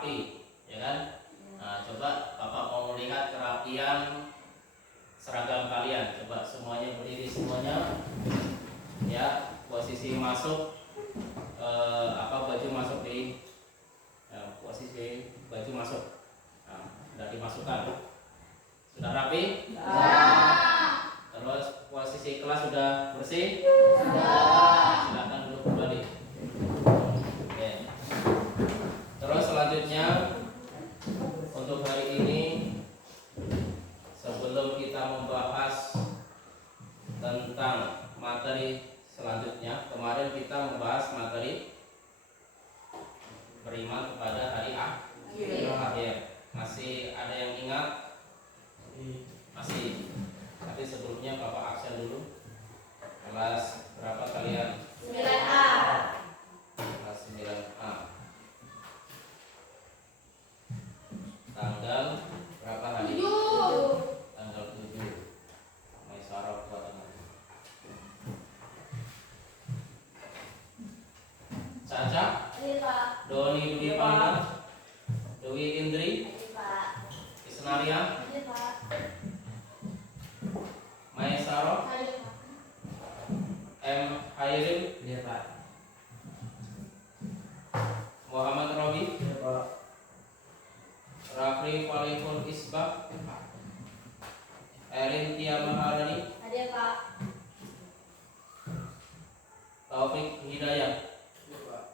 rapi, ya kan? Nah, coba Bapak mau melihat kerapian seragam kalian. Coba semuanya berdiri semuanya, ya. Posisi masuk, baju masuk di posisi baju masuk. Nah, sudah dimasukkan. Sudah rapi? Terus posisi kelas sudah bersih? Silakan duduk kembali. Oke. Terus selanjutnya untuk hari ini, sebelum kita membahas tentang materi selanjutnya, kemarin kita membahas materi beriman kepada hari akhir. Masih ada yang ingat? Masih. Tapi sebelumnya Bapak absen dulu. Kelas berapa kalian? 9A. Kelas 9A. Tanggal berapa hari? 7. Tanggal 7. Maisarah buatan. Caca? Iya, Pak. Doni Dwi Panda? Dewi Indri? Iya, Pak. Isnaria? Iya, Pak. Maisarah? Iya, Pak. M. Hairin? Iya Pak. Muhammad Robi? Iya Pak. Rafli Faliful Isbak? Erin Tia Maharani? Ada, Pak. Taufik Hidayah? Iya Pak.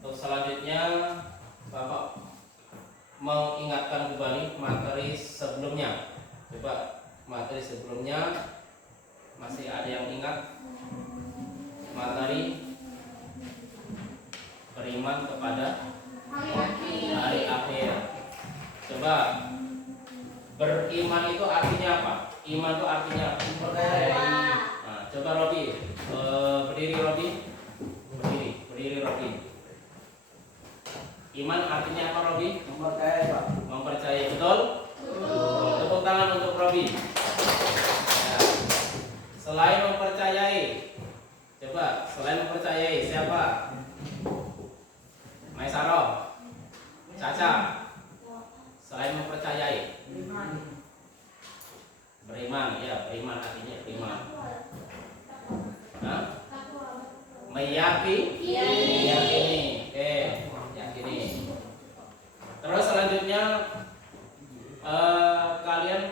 Untuk selanjutnya Bapak mau ingatkan kembali materi sebelumnya. Coba materi sebelumnya masih ada yang ingat? Materi beriman kepada hari akhir. Coba, beriman itu artinya apa? Iman itu artinya apa? Nah, coba Robi, berdiri Robi, berdiri Robi. Iman artinya apa Robi? Mempercayai Pak. Mempercayai, betul? Tepuk tangan untuk Robi. Ya. Selain mempercayai, coba selain mempercayai siapa? Maisaro, Caca. Selain mempercayai, beriman, ya beriman artinya beriman. Hah? Meyakini, yakini. Terus selanjutnya kalian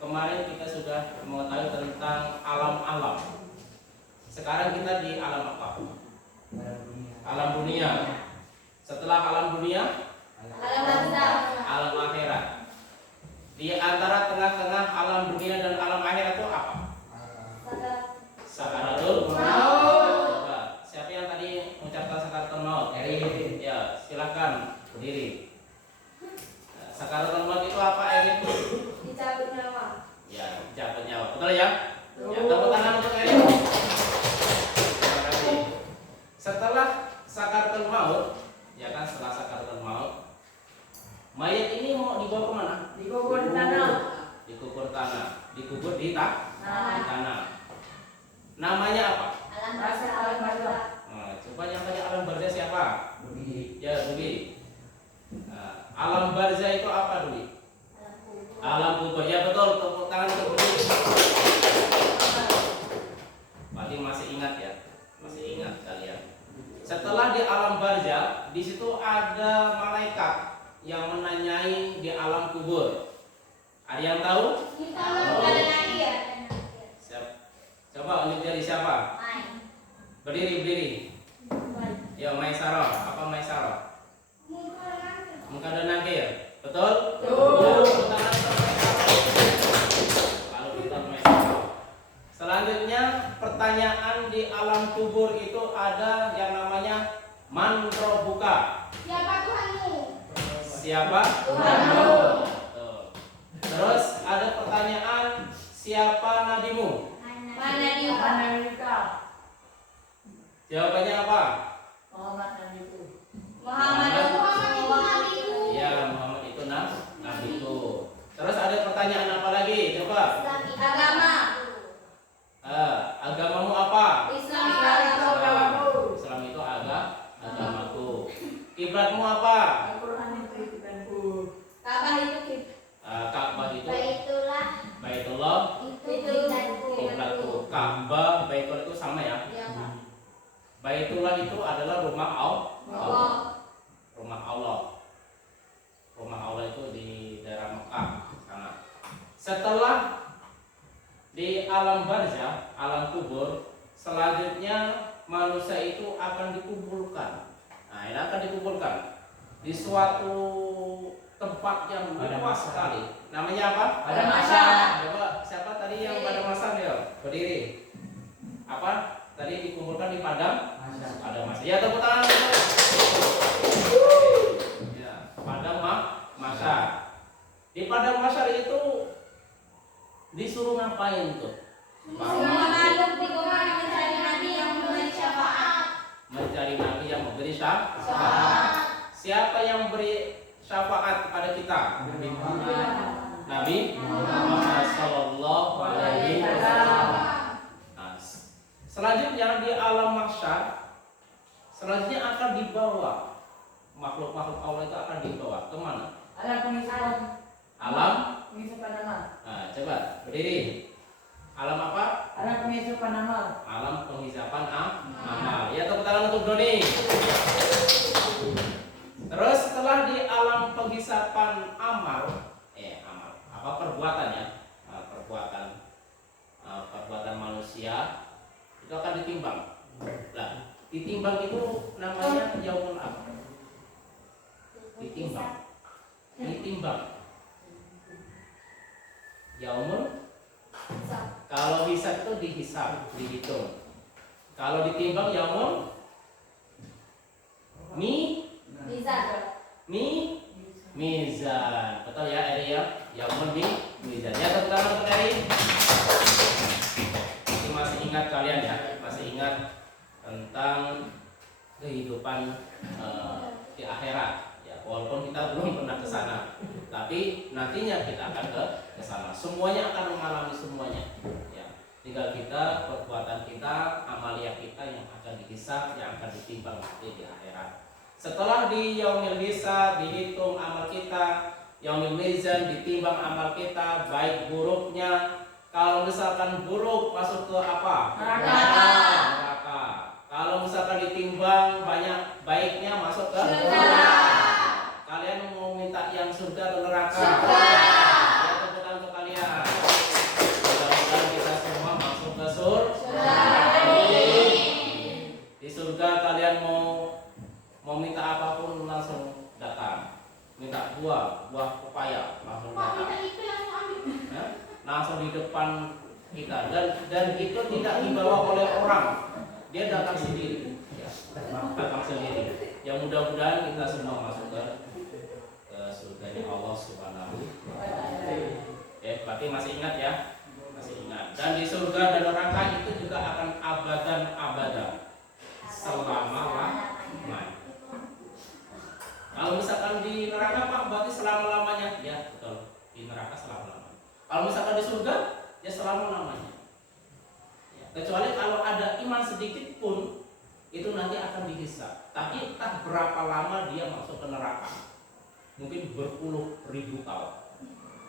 kemarin kita sudah mengetahui tentang alam-alam. Sekarang kita di alam apa? Alam dunia. Setelah alam dunia, Alam barzah. alam akhirat. Di antara tengah-tengah alam dunia dan alam akhirat itu apa? Sakaratul maut. Coba, siapa yang tadi mengucapkan sakaratul maut? Erin. Ya, silakan berdiri. Sakaratul maut itu apa, Erin? Dicabut nyawa. Ya, dicabut nyawa. Betul ya? Ya, tepuk tangan untuk Erin. Terima kasih. Setelah sakaratul maut, ya kan, setelah sakaratul maut, mayat ini mau dibawa kemana? Dikubur di tanah. Dikubur tanah. Dikubur di tanah. Namanya apa? Alam barzah. Alam barzah. Nah, coba yang tadi alam barzah siapa? Budi. Ya, Dwi. Nah, alam barzah itu apa, Dwi? Alam kubur. Alam kubur. Ya betul, tepuk tangan untuk Dwi. Paling masih ingat ya? Masih ingat kalian. Setelah di alam barzah, di situ ada malaikat yang menanyai di alam kubur. Ada yang tahu? Kita ada lagi ya. Coba unjuk jari siapa? Main. Berdiri. Ya, Maisaro. Apa Maisaro? Muka dan nakir. Betul? Betul. Lalu kita Maisaro. Selanjutnya pertanyaan di alam kubur itu ada yang namanya man rabbuka. Siapa Tuhanmu? Siapa? Tuhanmu. Betul. Terus ada pertanyaan siapa nabimu? Mana dia? Jawabannya apa? Muhammad nabiku. Muhammad itu nabiku. Ya, Muhammad itu nabiku. Terus ada pertanyaan apa lagi? Coba. Agama. Agamamu apa? Islam. Islam. Kiblatmu apa? Al-Quran itu kiblatku. Ka'bah itu Ka'bah itu Baitullah. Baitullah. Itu kiblatku. Kiblatku. Ka'bah, Baitullah itu sama ya. Ya, Pak. Baitullah itu adalah rumah Allah. Allah. Rumah Allah. Rumah Allah itu di daerah Mekah sana. Setelah di alam barzah, alam kubur, selanjutnya manusia itu akan dikumpulkan. Nah, ini akan dikumpulkan di suatu tempat yang luas sekali. Namanya apa? Pada masa. Coba siapa tadi yang pada masa dia berdiri? Apa? Tadi dikumpulkan di padang. Masa. Ada masa. Ya, tepuk tangan. Ya, padang masa. Di padang masa itu disuruh ngapain tuh? Semua makhluk di bumi mencari nabi yang memberi syafaat. Mencari nabi yang memberi syafaat. Syafaat. Siapa yang beri syafaat kepada kita? Nabi Muhammad sallallahu alaihi wasallam. Nah, selanjutnya di alam mahsyar, selanjutnya akan dibawa makhluk-makhluk Allah itu akan dibawa kemana? Alam penghisapan. Alam. Penghisapan amal. Nah, coba berdiri. Alam apa? Alam penghisapan amal. Alam penghisapan amal. Ya, tepuk tangan untuk Doni. Terus setelah di alam penghisapan amal, amal apa perbuatannya? Perbuatan manusia itu akan ditimbang. Nah, ditimbang itu namanya yaumul apa? Ditimbang. Yaumul. Kalau hisab itu dihisab, dihitung. Kalau ditimbang yaumul mizan. Betul ya, Eri ya? Yaumul mizan. Ya, tepuk tangan untuk Eri. Masih ingat kalian ya? Masih ingat tentang kehidupan di akhirat. Ya, walaupun kita belum pernah ke sana, tapi nantinya kita akan ke sana. Semuanya akan mengalami semuanya. Ya, tinggal kita, perbuatan kita, amalia kita yang akan dihisab, yang akan ditimbang nanti di akhirat. Setelah di yaumil hisab dihitung amal kita, yaumil mizan ditimbang amal kita, baik buruknya. Kalau misalkan buruk masuk ke apa? Neraka. Kalau misalkan ditimbang banyak baiknya masuk ke surga. Kalian mau minta yang surga atau neraka? Surga. Ya, tepuk tangan untuk kalian. Mudah-mudahan kita semua masuk ke surga. Di surga kalian mau minta apapun langsung datang. Minta buah pepaya langsung datang. Ya, langsung di depan kita, dan itu tidak dibawa oleh orang, dia datang sendiri. Ya, datang sendiri. Ya, mudah-mudahan kita semua masuk ke surganya Allah Subhanahu wa Ta'ala. Ya, berarti masih ingat ya? Masih ingat. Dan di surga dan neraka itu juga akan abadan selama-lamanya. Kalau misalkan di neraka Pak, berarti selama-lamanya. Ya, betul. Di neraka selama-lamanya. Kalau misalkan di surga, ya selama-lamanya. Ya, kecuali kalau ada iman sedikit pun, itu nanti akan dihisab. Tapi entah berapa lama dia masuk ke neraka. Mungkin berpuluh ribu tahun.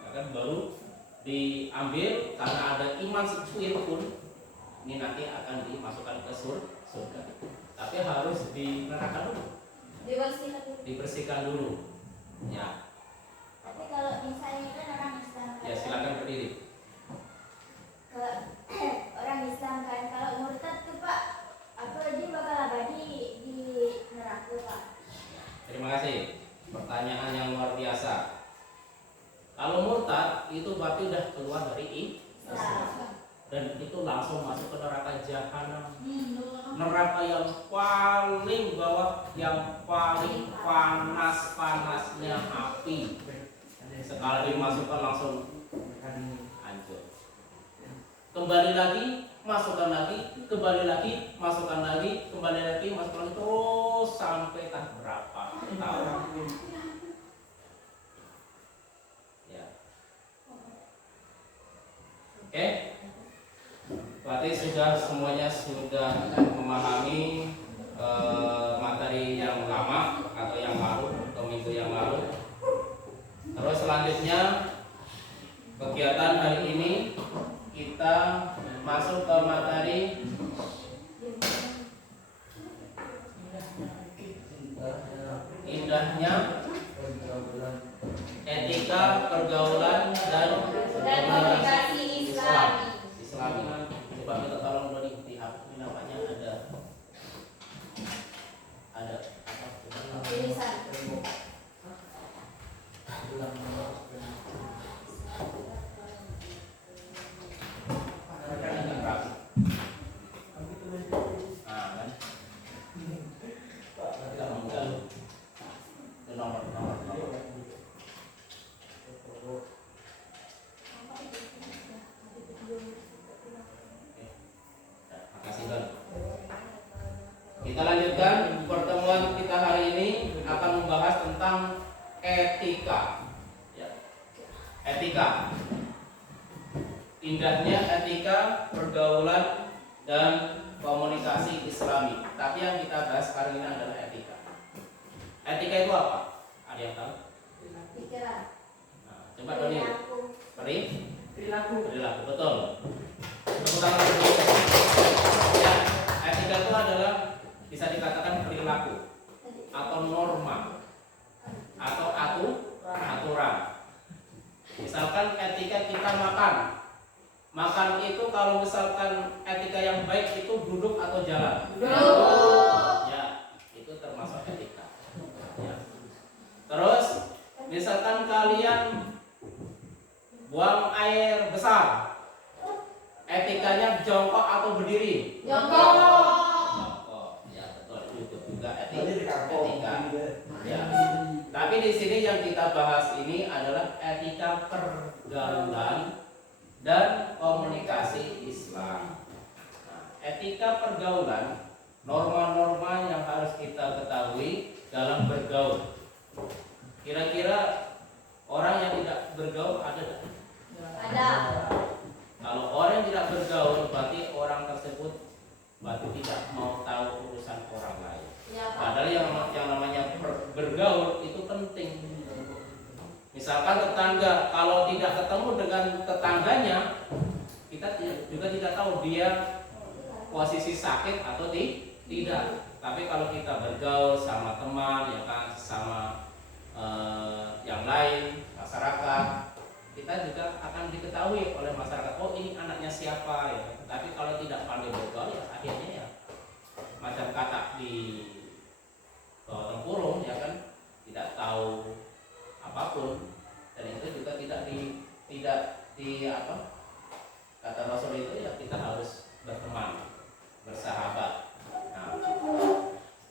Ya kan, baru diambil karena ada iman sedikit pun, ini nanti akan dimasukkan ke surga. Tapi harus di neraka dulu. Dibersihkan dulu. Ya. Tapi kalau misalnya kan orang Islam kan, Ya, silakan berdiri. kalau orang Islam kan, kalau murtad tuh Pak, apa dia bakal abadi di neraka Pak? Terima kasih. Pertanyaan yang luar biasa. Kalau murtad itu berarti udah keluar dari Islam, dan itu langsung masuk ke neraka jahanam. Neraka yang paling bawah, yang paling panas-panasnya api. Sekali dimasukkan langsung hancur. Kembali lagi, masukkan lagi, kembali lagi, masukkan lagi, kembali lagi, masukkan lagi, terus sampai tak berapa tahun. Ya. Oke. Berarti semuanya sudah memahami materi yang lama atau yang indahnya etika pergaulan dan komunikasi Islami. Islami. Coba minta tolong dari pihak ini nampaknya ada apa? Tulisan. Nah, kan? Tidak mengganggu. Itu nomor. Makasih Don. Kita lanjutkan pertemuan kita hari ini akan membahas tentang etika. Ya. Etika. Indahnya etika pergaulan dan komunikasi Islami. Tapi yang kita bahas hari ini adalah etika. Etika itu apa? Ada yang tahu? Pikiran. Nah, coba Doni. Perilaku. Perilaku, betul. Tepuk tangan dulu. Ya, etika itu adalah bisa dikatakan perilaku atau norma atau aturan. Misalkan etika kita makan. Makan itu kalau misalkan etika yang baik itu duduk atau jalan. Ya, itu termasuk etika. Ya. Terus misalkan kalian buang air besar, etikanya jongkok atau berdiri? Jongkok. Ya betul, itu juga etika. Ya. Tapi di sini yang kita bahas ini adalah etika pergaulan dan komunikasi Islam. Nah, etika pergaulan, norma-norma yang harus kita ketahui dalam bergaul. Kira-kira orang yang tidak bergaul ada tak? Ada. Kalau orang yang tidak bergaul berarti orang tersebut berarti tidak mau tahu urusan orang lain. Ya, Pak. Padahal yang namanya bergaul itu penting. Misalkan tetangga, kalau tidak ketemu dengan tetangganya, kita juga tidak tahu dia posisi sakit atau tidak. Tapi kalau kita bergaul sama teman, ya kan, sama yang lain, masyarakat, kita juga akan diketahui oleh masyarakat. Oh, ini anaknya siapa ya. Tapi kalau tidak pandai bergaul, ya akhirnya ya macam kata di tempurung, ya kan, tidak tahu apapun. Dan itu juga tidak apa, kata Rasul itu ya kita harus berteman, bersahabat. Nah,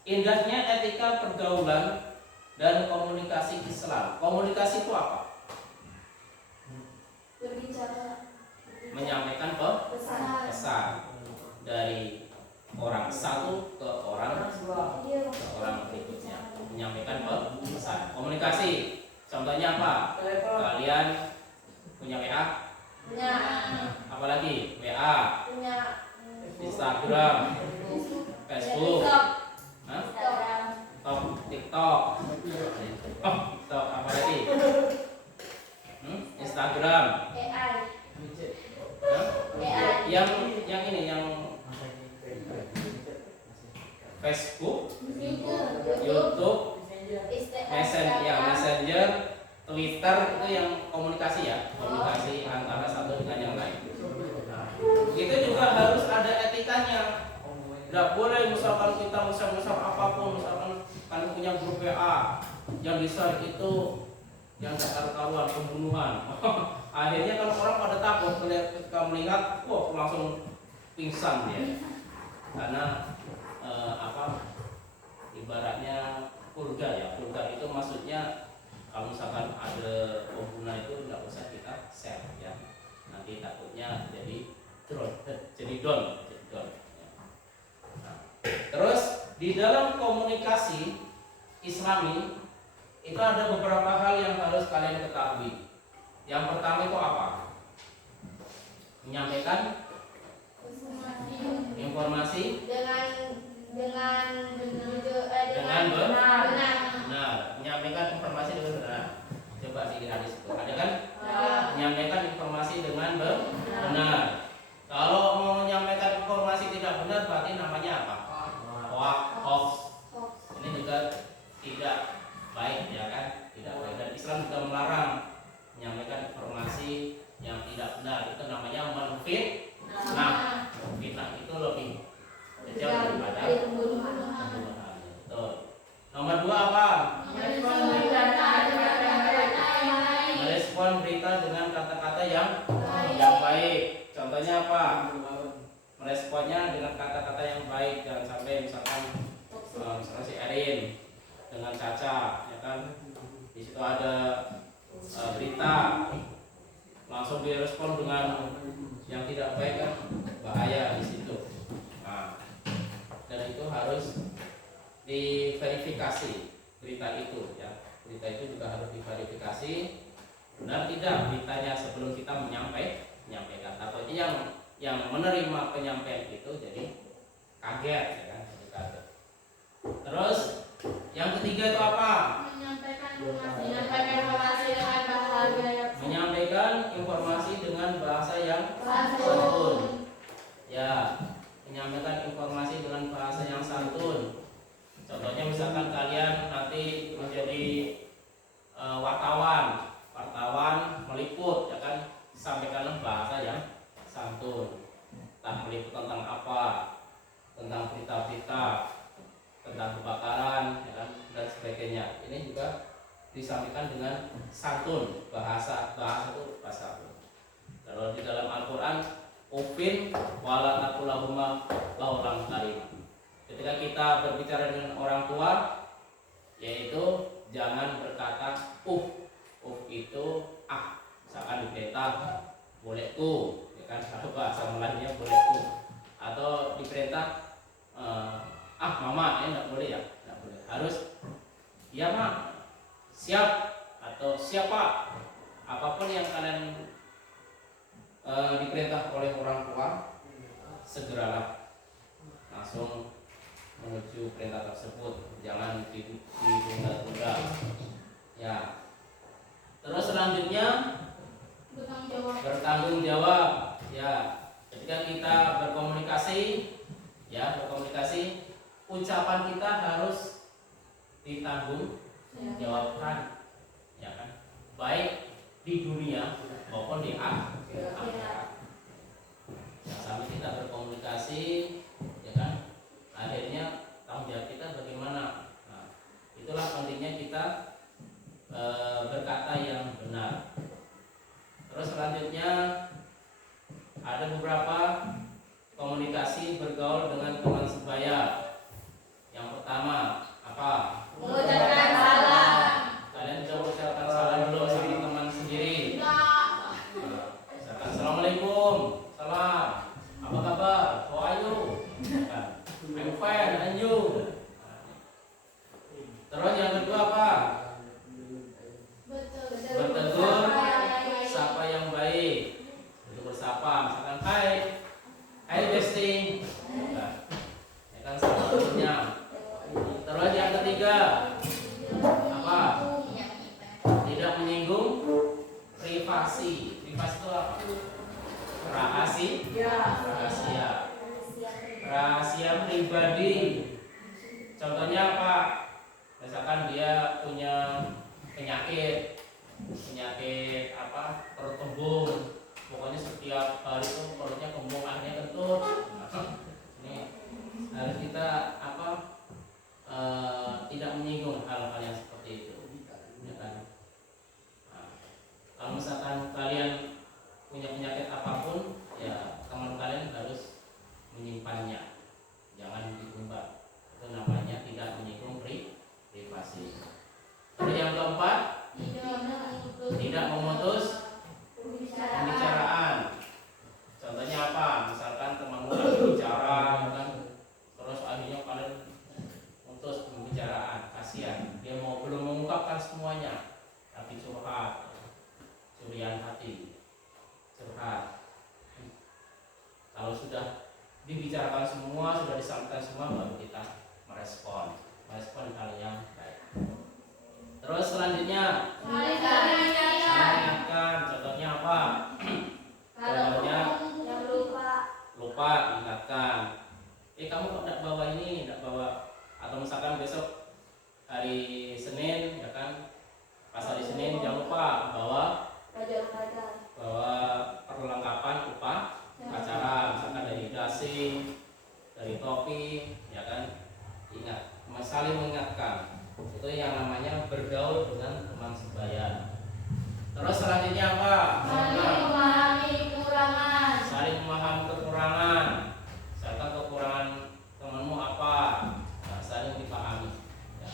indahnya etika pergaulan dan komunikasi Islam. Komunikasi itu apa? Berbicara. Menyampaikan pesan dari orang satu ke orang berikutnya, menyampaikan pesan. Komunikasi, contohnya apa? Kalian punya WA? Punya. Apalagi WA, Punya. Instagram, Facebook, Instagram. TikTok, apa lagi? Instagram, AI. yang ini, yang Facebook, YouTube, Messenger, Twitter, itu yang komunikasi ya, komunikasi antara satu dengan yang lain. Nah, itu juga harus ada etikanya. Tidak boleh misalkan kita misal apapun, misalkan kalian punya grup WA yang besar itu yang tak karu-karuan, pembunuhan. Akhirnya kalau orang pada takut ketika melihat, wah langsung pingsan dia. Karena ibaratnya vulgar ya. Vulgar itu maksudnya kalau misalkan ada pembunuhan itu nggak usah kita share ya. Nanti takutnya jadi don. Nah, terus di dalam komunikasi Islami itu ada beberapa hal yang harus kalian ketahui. Yang pertama itu apa? Menyampaikan informasi dengan benar. Menyampaikan informasi dengan benar. Coba di hadis itu ada kan? Menyampaikan informasi dengan benar. Kalau mau menyampaikan informasi tidak benar berarti namanya apa? Hoax. Ini juga tidak baik benar. Itu namanya menfitnah. Fitnah itu lebih kejam daripada pembunuhan. Betul. Nomor 2 apa? Merespon berita dengan kata-kata yang baik. Contohnya apa? Meresponnya dengan kata-kata yang baik. Jangan sampai misalkan si Erin dengan Caca, ya kan? Di situ ada berita, langsung direspon dengan yang tidak baik kan bahaya di situ. Nah, dan itu harus diverifikasi berita itu, ya. Berita itu juga harus diverifikasi benar tidak beritanya sebelum kita menyampaikan. Takutnya yang menerima penyampaian itu jadi kaget, ya kan? Jadi kaget. Terus yang ketiga itu apa? Menyampaikan informasi dengan bahasa yang santun. Ya, menyampaikan informasi dengan bahasa yang santun. Contohnya misalkan kalian nanti menjadi wartawan meliput, ya kan, sampaikanlah bahasa yang santun. Entah meliput tentang apa, tentang berita-berita, tentang kebakaran, ya kan, dan sebagainya. Ini juga disampaikan dengan santun, bahasa itu bahasa. Kalau di dalam Al-Qur'an, ufin wala taqulahuma qaulan karima. Ketika kita berbicara dengan orang tua, yaitu jangan berkata itu misalkan diperintah boleh ya kan, atau bahasa Melayunya boleh atau diperintah mama, enggak boleh, ya, enggak boleh. Harus ya mak, siap, atau siapa, apapun yang kalian diperintah oleh orang tua, segeralah langsung menuju perintah tersebut, jangan ditunda-tunda. Ya. Terus selanjutnya bertanggung jawab. Ya, ketika kita berkomunikasi, ucapan kita harus ditanggung jawabkan, ya kan? Baik di dunia maupun di akhirat. Sampai kita berkomunikasi, ya kan? Akhirnya tanggung jawab kita bagaimana? Nah, itulah pentingnya kita berkata yang benar. Terus selanjutnya ada beberapa komunikasi bergaul dengan teman sebaya. Yang pertama apa? Mengucapkan salam. Kalian sudah mengucapkan salam belum sama teman sendiri? Misalkan assalamualaikum, salam, apa kabar? How are you? I'm fine, and you? Terus yang kedua apa? Bertegur sapa yang baik. Untuk bersapa, misalkan hai bestie, ya kan, sama temennya. Terus yang ketiga apa? Tidak menyinggung privasi. Privasi itu apa? Rahasia pribadi. Contohnya apa? Misalkan dia punya penyakit apa, perut kembung, pokoknya setiap hari itu perutnya kembung, akhirnya kentut. Ini harus kita tidak menyinggung hal-hal yang seperti itu, ya kan? Nah, kalau misalkan kalian punya penyakit apapun, ya teman kalian harus menyimpannya, jangan diumbar. Itu namanya tidak menyinggung privasi. Terus yang keempat, tidak memutus pembicaraan. Contohnya apa? Misalkan temanmu lagi bicara, kan? Terus akhirnya kalian putus pembicaraan. Kasihan, dia belum mengungkapkan semuanya, tapi curian hati, curhat. Kalau sudah dibicarakan semua, sudah disampaikan semua, baru kita merespon hal yang baik. Terus selanjutnya saling ingatkan. Contohnya apa? Contohnya lupa ingatkan. Kamu kok tidak bawa ini, tidak bawa. Atau misalkan besok hari Senin, ya kan? Pas hari Senin jangan lupa bawa perlengkapan upacara, misalkan dari dasi, dari topi, ya kan. Ingat, saling mengingatkan. Itu yang namanya bergaul dengan teman sebaya. Terus selanjutnya apa? Saling memahami kekurangan. Saling memahami kekurangan. Misalkan kekurangan temanmu apa, nah, saling dipahami. Ya.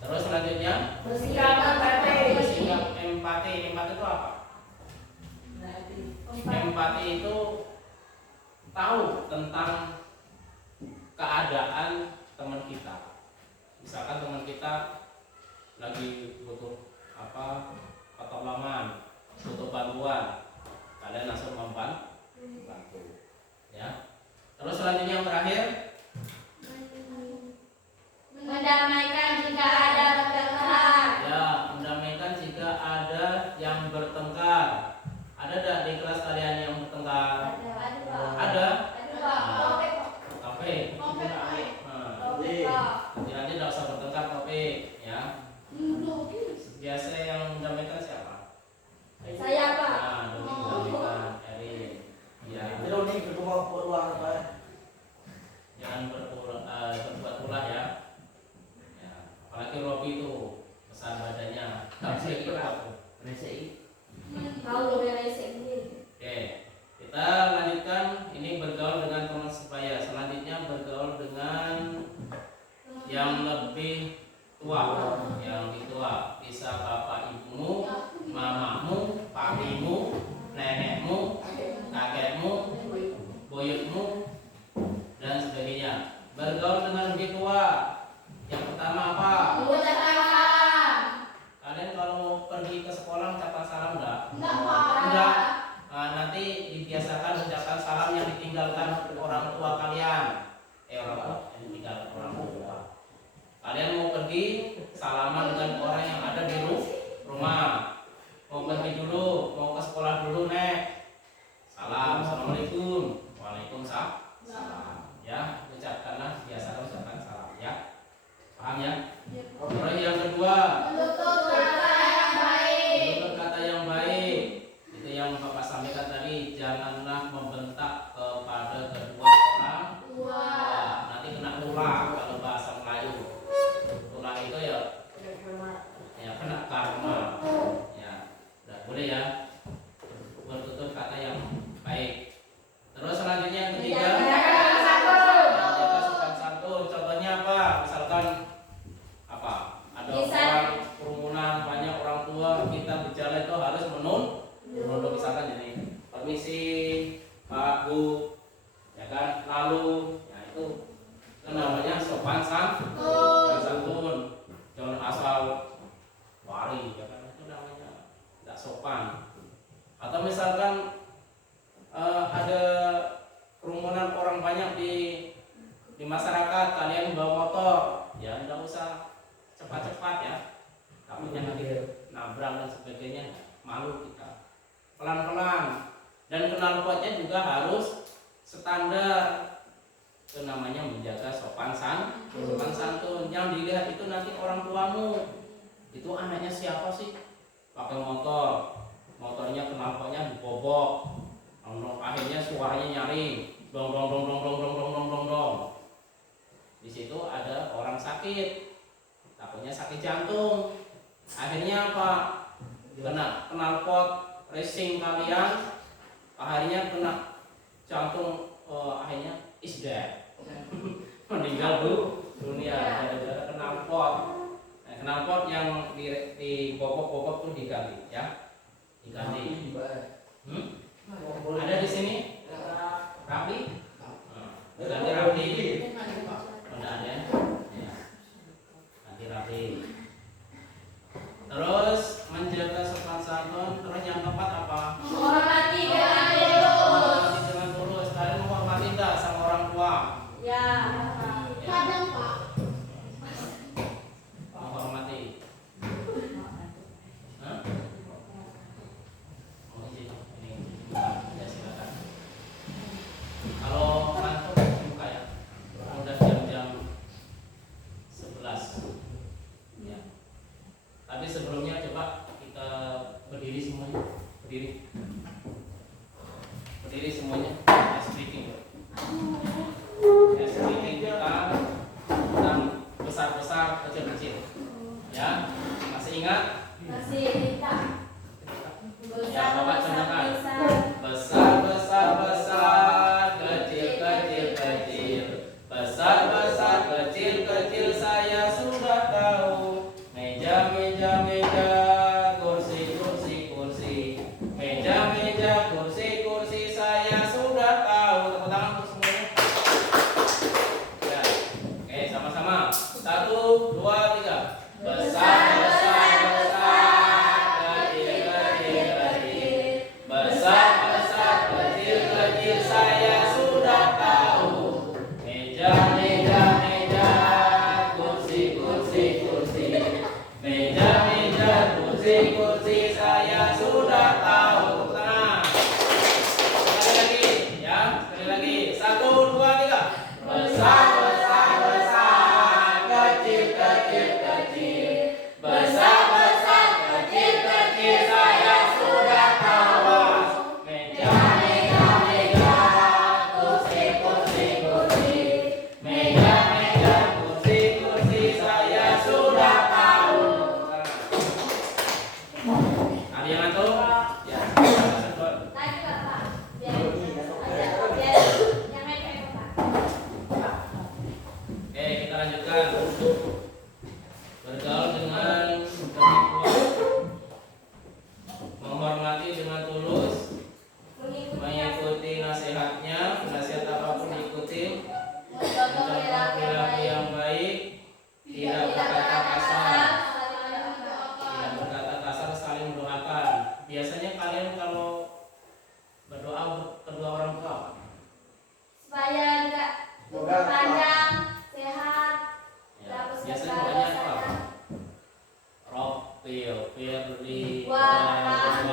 Terus selanjutnya Bersikap empati. bersikap empati. Empati itu apa? Empati itu tahu tentang keadaan teman kita. Misalkan teman kita lagi butuh apa, pertolongan, butuh bantuan, kalian langsung membantu, ya. Terus selanjutnya yang terakhir, Mendamaikan jika ada pertengkaran. ya, mendamaikan jika ada yang bertengkar. Ada tidak di kelas kalian yang bertengkar? Ada. Topik. Nanti tidak usah bertengkar topik, ya. Biasa yang mendamaikan siapa? Saya, Pak. Nah, Doni mendamaikan, Erin. Ya. Jangan berbuat ulah ya. Ya. Apalagi Robi itu besar badannya. Tapi Tahu lo beresin ini. Oke, kita lanjutkan. Ini bergaul dengan teman sebaya. Selanjutnya bergaul dengan yang lebih tua, yang lebih tua. Bisa bapak ibumu, mamamu, papimu, nenekmu, kakekmu, buyutmu, dan sebagainya. Bergaul dengan lebih tua. Yang pertama apa? Mengucapkan salam. Kalian kalau pergi ke sekolah ucapkan salam enggak? Enggak, Pak. Enggak. Nah, nanti dibiasakan ucapkan salam yang ditinggalkan orang tua kalian. Orang tua yang ditinggalkan orang tua. Kalian mau pergi salaman dengan orang yang ada di rumah. Mau pergi dulu, mau ke sekolah dulu, Nek. Salam, assalamualaikum. Waalaikumsalam. Ya, ucapkanlah, biasakan ucapkan salam, ya. Paham ya? Terus yang kedua, Menutur kata yang baik. menutur kata yang baik. Itu yang Bapak sampaikan tadi, janganlah membentak kepada kedua orang tua. Nanti kena tulah kalau bahasa Melayu. Tulah itu ya kena karma. Ya, tidak boleh ya. Bertutur kata yang baik. Terus selanjutnya yang ketiga, menjaga sopan santun. Contohnya apa? Misalkan apa? Ada orang kerumunan banyak orang tua, kita berjalan itu harus menunduk. Misalkan ini, permisi Pak Bu, ya kan? Lalu, ya itu namanya sopan santun. Jangan asal wari, ya kan? Itu namanya tidak sopan. Atau misalkan ada kerumunan orang banyak di masyarakat, kalian bawa motor, ya tidak usah cepat-cepat ya, takutnya nanti nabrak dan sebagainya, malu kita. Pelan-pelan, dan knalpotnya juga harus standar. Itu namanya menjaga sopan santun. Yang dilihat itu nanti orang tuamu, itu anaknya siapa sih? Pakai motornya knalpotnya dibobok, akhirnya suaranya nyaring, dong dong dong dong dong dong dong dong dong dong. Di situ ada orang sakit, takutnya sakit jantung. Akhirnya apa? Kena knalpot racing kalian, akhirnya kena jantung, akhirnya is dead. Meninggal dunia gara-gara knalpot. Nah, knalpot yang di bobok-bobok tuh diganti ya. Diganti. Ada di sini? Rapi? Ganti rapi. Udah ada. Ya. Ganti rapi. Terus menjaga sopan santun. Terus yang keempat apa? Menghormati dengan tulus. Menghormati dengan tulus. Kalian menghormati enggak sama orang tua? Ya. Kadang, Pak. Menghormati. Hah? Oh, ini. Ya, silakan. Kalau ngantuk buka ya. lanjutkan. Bergaul dengan lebih kuat, menghormati dengan tulus, mengikuti nasihatnya, nasihat apapun diikuti, mencontoh perilaku yang baik, tidak berkata kasar, saling mendoakan. Biasanya kalian kalau berdoa kedua orang tua apa? Supaya enggak umur panjang, sehat, Ya, biasanya doanya apa? Rabbil firli walidayya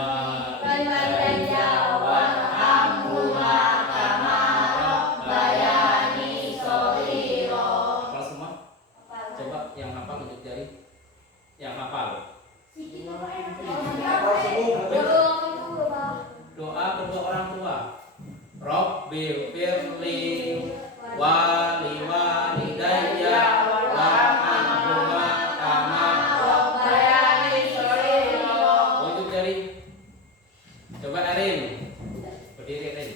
warhamhuma kama rabbayani shaghira. Hafal semua? Coba yang hafal tunjuk jari. Yang hafal. Doa kedua orang tua. Rabbil firli walidayya warhamhuma kama Rabbayani shaghira. tunjuk jari. Coba Erin. Berdiri Erin.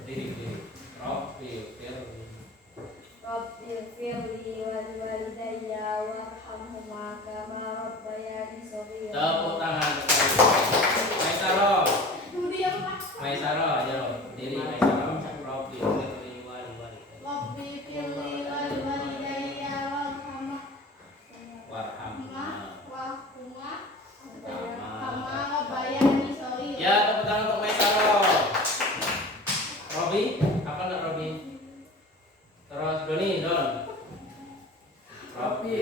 Berdiri. Rabbil firli. Rabbil firli walidayya warhamhuma kama rabbayani shaghira. Tepuk tangan. Maisaro, ayo berdiri Maisaro. Rabbil firli walidayya Rabbil firli walidayya warhamhuma. kama rabbayani shaghira. Ya, tepuk tangan untuk Maisaro. Robi, apa enggak Robi? Terus Doni, Don. Robi.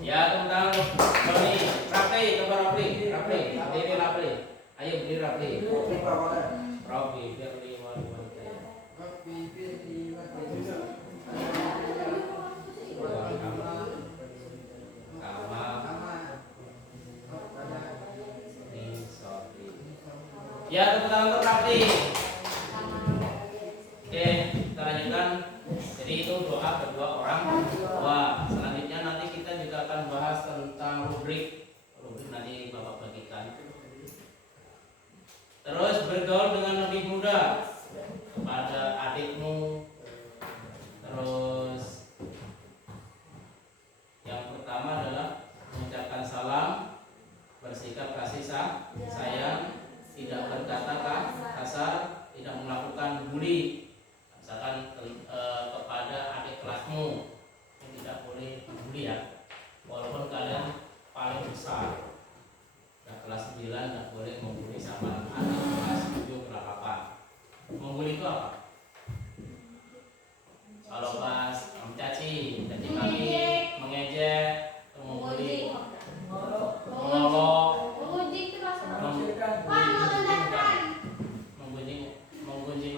Ya, tepuk tangan untuk Doni. Rapli, coba Rapli. Berdiri Rapli. Ayo berdiri Rapli. Robi, firli walidayya warhamhuma kama ya, tepuk tangan untuk Rapli. Oke, kita lanjutkan. Jadi itu doa kedua orang tua. Selanjutnya nanti kita juga akan bahas tentang rubrik nanti Bapak bagikan. Terus bergaul dengan lebih muda kepada adikmu. Terus yang pertama adalah mengucapkan salam, bersikap kasih sayang, tidak berkata kasar, tidak melakukan bully. Misalkan kepada adik kelasmu, tidak boleh bully ya. Walaupun kalian paling besar, kelas 9 tidak boleh membuli sama adik kelas 7 kelas 8. Membuli itu apa? Kalau pas mencaci maki, mengejek, membuli, mengolok, menggunjing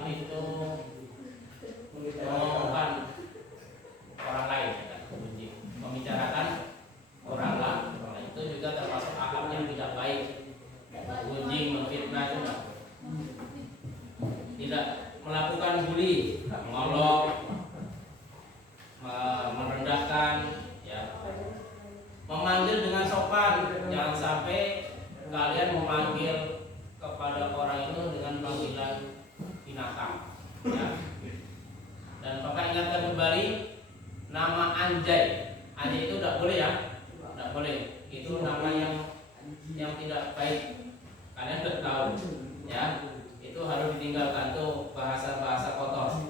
itu mengomongkan orang lain, ya kan? Menggunjing, membicarakan orang lain itu juga termasuk akhlak yang tidak baik. Menggunjing, memfitnah itu tidak melakukan bully, mengolok, merendahkan, ya, memanggil dengan sopan. Jangan sampai kalian memanggil kepada orang itu dengan panggilan binatang, ya. Dan Bapak ingatkan kembali nama Anjay. Anjay itu tidak boleh ya, tidak boleh. Itu nama yang tidak baik. Kalian sudah tahu, ya. Itu harus ditinggalkan, tuh bahasa-bahasa kotor.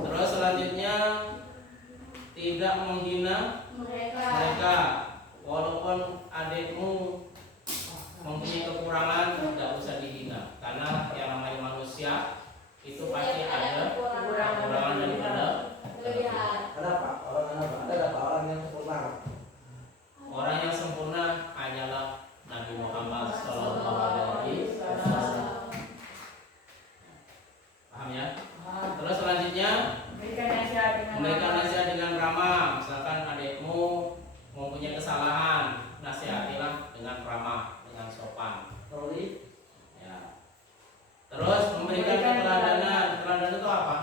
Terus selanjutnya tidak menghina mereka. Walaupun adikmu mempunyai kekurangan, tidak usah dihina, karena yang namanya manusia itu pasti ada kekurangan daripada Kenapa? Ada orang yang sempurna. orang yang sempurna hanyalah Nabi Muhammad SAW. Paham ya? Terus selanjutnya memberikan nasihat dengan ramah. Misalkan adikmu mempunyai kesalahan, nasihatilah dengan ramah, dengan sopan. Ya. Terus memberikan keteladanan. Keteladanan itu apa?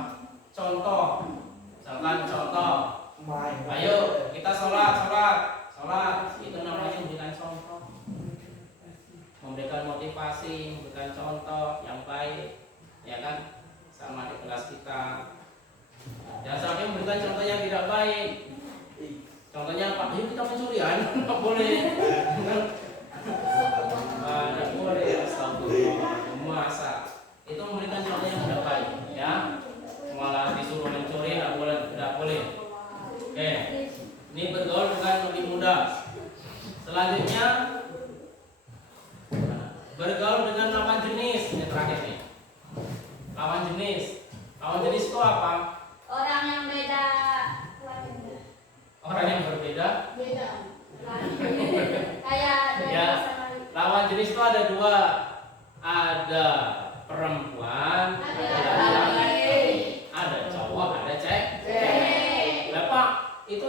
Contoh. Misalkan contoh. Ayo kita sholat. Itu namanya memberikan contoh. Memberikan motivasi, memberikan contoh yang baik, ya kan? Sama adik baik. Contohnya Pak, yuk kita pencurian, nggak boleh. Nggak boleh, astagfirullah. Masa itu memberikan contoh yang tidak baik, ya. Malah disuruh mencuri, nggak boleh, tidak boleh. Oke, ini bergaul dengan lebih muda. Selanjutnya bergaul dengan lawan jenis. Ini terakhir nih. Lawan jenis. Lawan jenis itu apa? Orang yang beda. Orang yang berbeda. Beda. Kayak Ya. Lawan jenis itu ada dua. Ada perempuan, ada laki-laki, ada cowok, ada cewek. Lah Pak, itu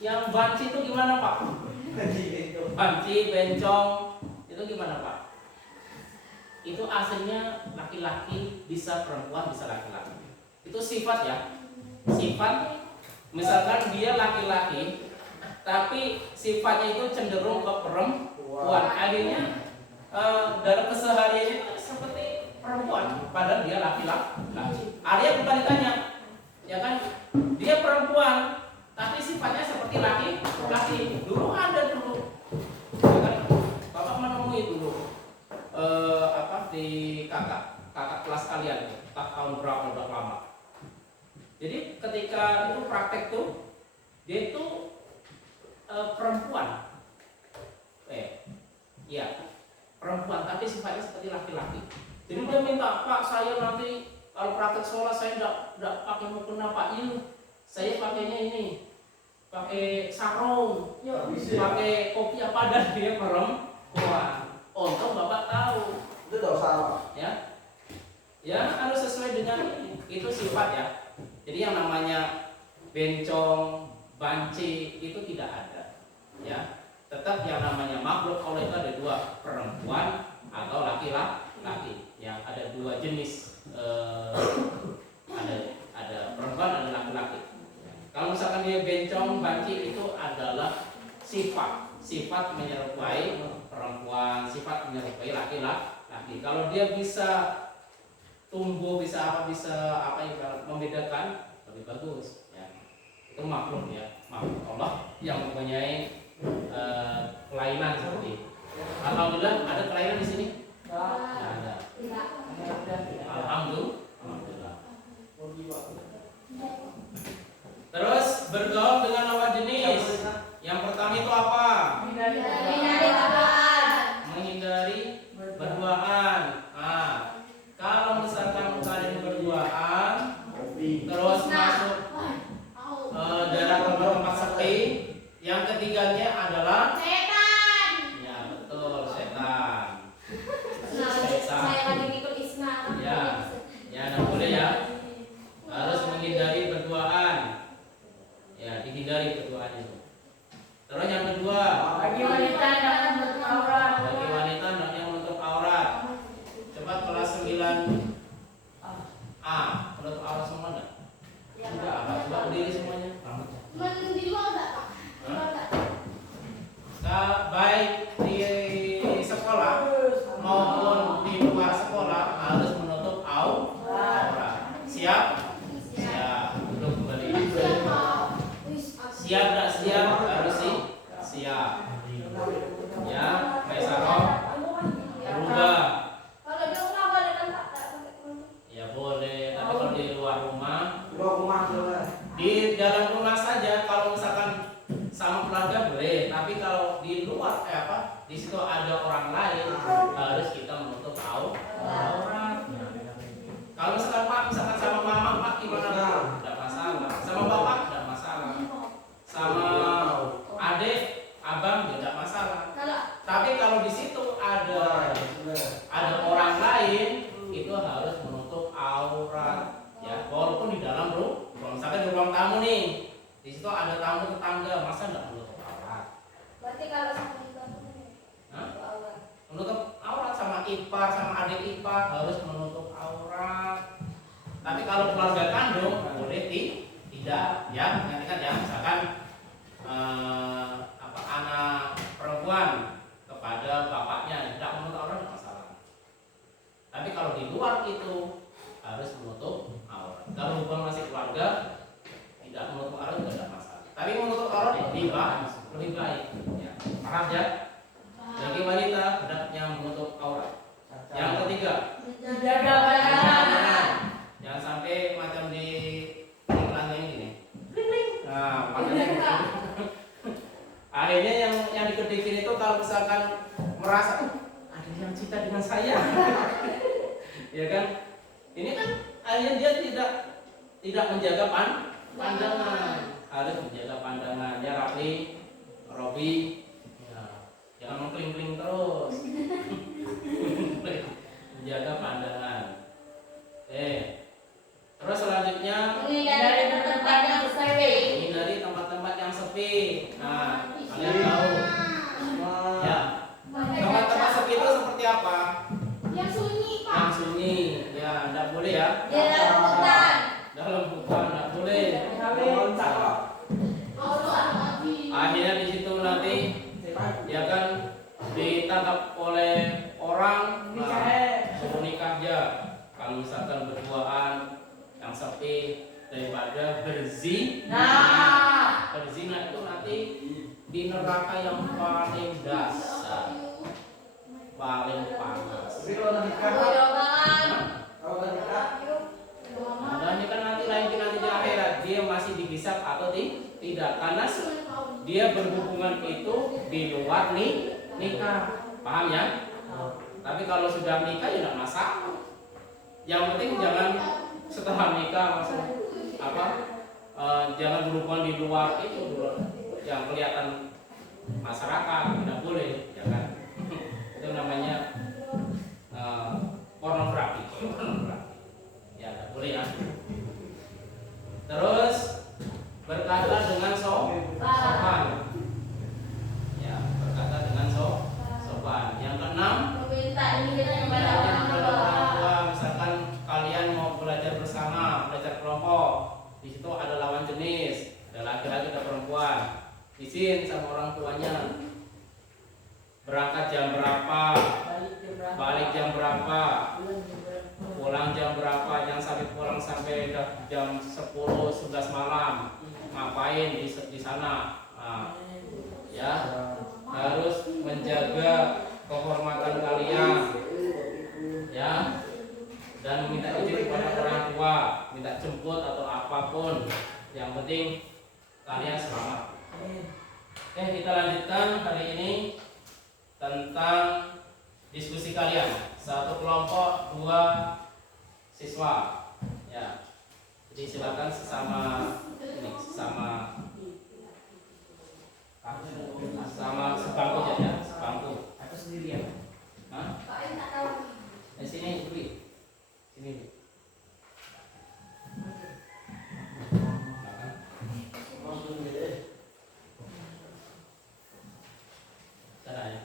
yang banci itu gimana Pak? Banci, bencong, itu gimana Pak? Itu aslinya laki-laki, bisa perempuan, bisa laki-laki. Itu sifat ya. Sifat, misalkan dia laki-laki, tapi sifatnya itu cenderung ke perempuan. Akhirnya dalam kesehariannya itu seperti perempuan, padahal dia laki-laki. Arya bukan ditanya, ya kan? Dia perempuan, tapi sifatnya seperti laki-laki. Dulu ada dulu, ya kan? Bapak menemui dulu di kakak kelas kalian, tahun berapa udah lama. Jadi ketika itu praktek tuh, dia itu perempuan, iya perempuan, tapi sifatnya seperti laki-laki. Jadi dia minta, Pak, saya nanti kalau praktek sholat saya tidak pakai mukena Pak, ini saya pakainya ini, pakai sarung, pakai kopi apa, dan dia perempuan. Untuk Bapak tahu, Itu dosa. ya, harus sesuai dengan itu sifat ya. Jadi yang namanya bencong, banci itu tidak ada, ya. Tetap yang namanya makhluk Allah itu ada dua, perempuan atau laki-laki. Yang ada dua jenis, ada perempuan, ada laki-laki. Kalau misalkan dia bencong, banci itu adalah sifat menyerupai perempuan, sifat menyerupai laki-laki. Kalau dia bisa tumbuh, bisa membedakan, lebih bagus ya. Itu makhluk ya, makhluk Allah yang mempunyai kelainan seperti itu. Alhamdulillah ada kelainan di sini? Tidak ada. Alhamdulillah. Terus bergaul dengan lawan jenis. Yang pertama itu apa? Menghindari berduaan. Nah, kalau misalkan kalian berduaan, terus masuk daerah tempat sepi, yang ketiganya adalah Setan. ya betul, setan. Saya lagi ikut Isma. Ya, tidak boleh ya. Harus menghindari berduaan. Ya, dihindari berduaan itu. Terus yang kedua, Bagi wanita yang menutup aurat. bagi wanita yang menutup aurat. Coba kelas 9A, menutup aurat semua enggak? Enggak, coba berdiri semuanya. Di luar enggak, Pak? Di luar enggak? Baik di sekolah maupun di luar sekolah harus menutup aurat. Siap? Siap. Duduk kembali. Siap enggak siap? Harus sih siap. Ya, Maisarah. Berubah. Kalau di rumah boleh kan, Pak? Ya boleh, tapi kalau di luar rumah, Rumah di dalam rumah saja kalau misalkan sama keluarga boleh, tapi kalau di luar di situ ada orang lain harus kita menutup aurat. Kalau misalkan Pak, misalkan sama mama Pak gimana? Tidak masalah. Sama bapak tidak masalah. Sama adik, abang tidak masalah. Tapi kalau di situ ada orang lain, itu harus menutup aurat. Ya, walaupun di dalam rumah, misalkan di ruang tamu nih, di situ ada tamu tetangga, masa nggak menutup aurat? Berarti kalau sama di kampung Hah? aurat. Menutup aurat sama ipar, sama adik ipar harus menutup aurat. Tapi kalau keluarga kandung boleh tidak, ya. Nanti kan ya, misalkan anak perempuan kepada bapaknya tidak menutup aurat tidak masalah. Tapi kalau di luar itu harus menutup aurat. Kalau hubungan masih keluarga tidak menutup aurat saya. Ya kan? Ini kan akhirnya dia tidak menjaga pandangan. Harus menjaga pandangan. Ya Rafli, Robi, ya, jangan mengkling-kling terus. Menjaga pandangan. Terus selanjutnya Menghindari tempat yang sepi. menghindari tempat-tempat yang sepi. Nah, kalian tahu ya tempat-tempat sepi itu seperti apa? Yang sunyi, Pak. Yang sunyi, ya tidak boleh ya. Di dalam hutan. Dalam hutan tidak boleh. Loncat, Pak. Akhirnya di situ nanti ya kan ditangkap oleh orang. Nah, suruh nikah aja. Kalau misalkan berduaan yang sepi daripada berzina. Berzina itu nanti di neraka yang paling dasar, paling panas. Tapi kalau nikah, kalau nikah, Dan ini kan nanti nanti di akhirat dia masih dihisab atau tidak, karena dia berhubungan itu di luar nikah, paham ya? Tapi kalau sudah nikah ya tidak masalah. Yang penting jangan setelah nikah langsung jangan berhubungan di luar itu yang kelihatan masyarakat, tidak boleh, ya kan? Itu namanya pornografi. Ya tidak boleh ya. Terus berkata dengan sopan. Ya, berkata dengan sopan. Yang keenam, Meminta izin kepada minta izin orang kepada orang tua. tua. Misalkan kalian mau belajar bersama, belajar kelompok, di situ ada lawan jenis, ada laki-laki ada perempuan. Izin sama orang tuanya. Berangkat jam berapa, balik jam berapa, pulang jam berapa, jangan sampai pulang sampai jam 10, 11 malam. Ngapain di sana? Nah, ya, harus menjaga kehormatan kalian, ya, dan meminta izin kepada orang tua, minta jemput atau apapun. Yang penting kalian selamat. Kita lanjutkan hari ini tentang diskusi kalian. Satu kelompok, 2 siswa. Ya. Jadi silakan sesama sebangku aja ya, sebangku. Atau sendirian. Hah? Pak, ini tak tahu. Di sini, Bri. Sini. Bri. Sana ya.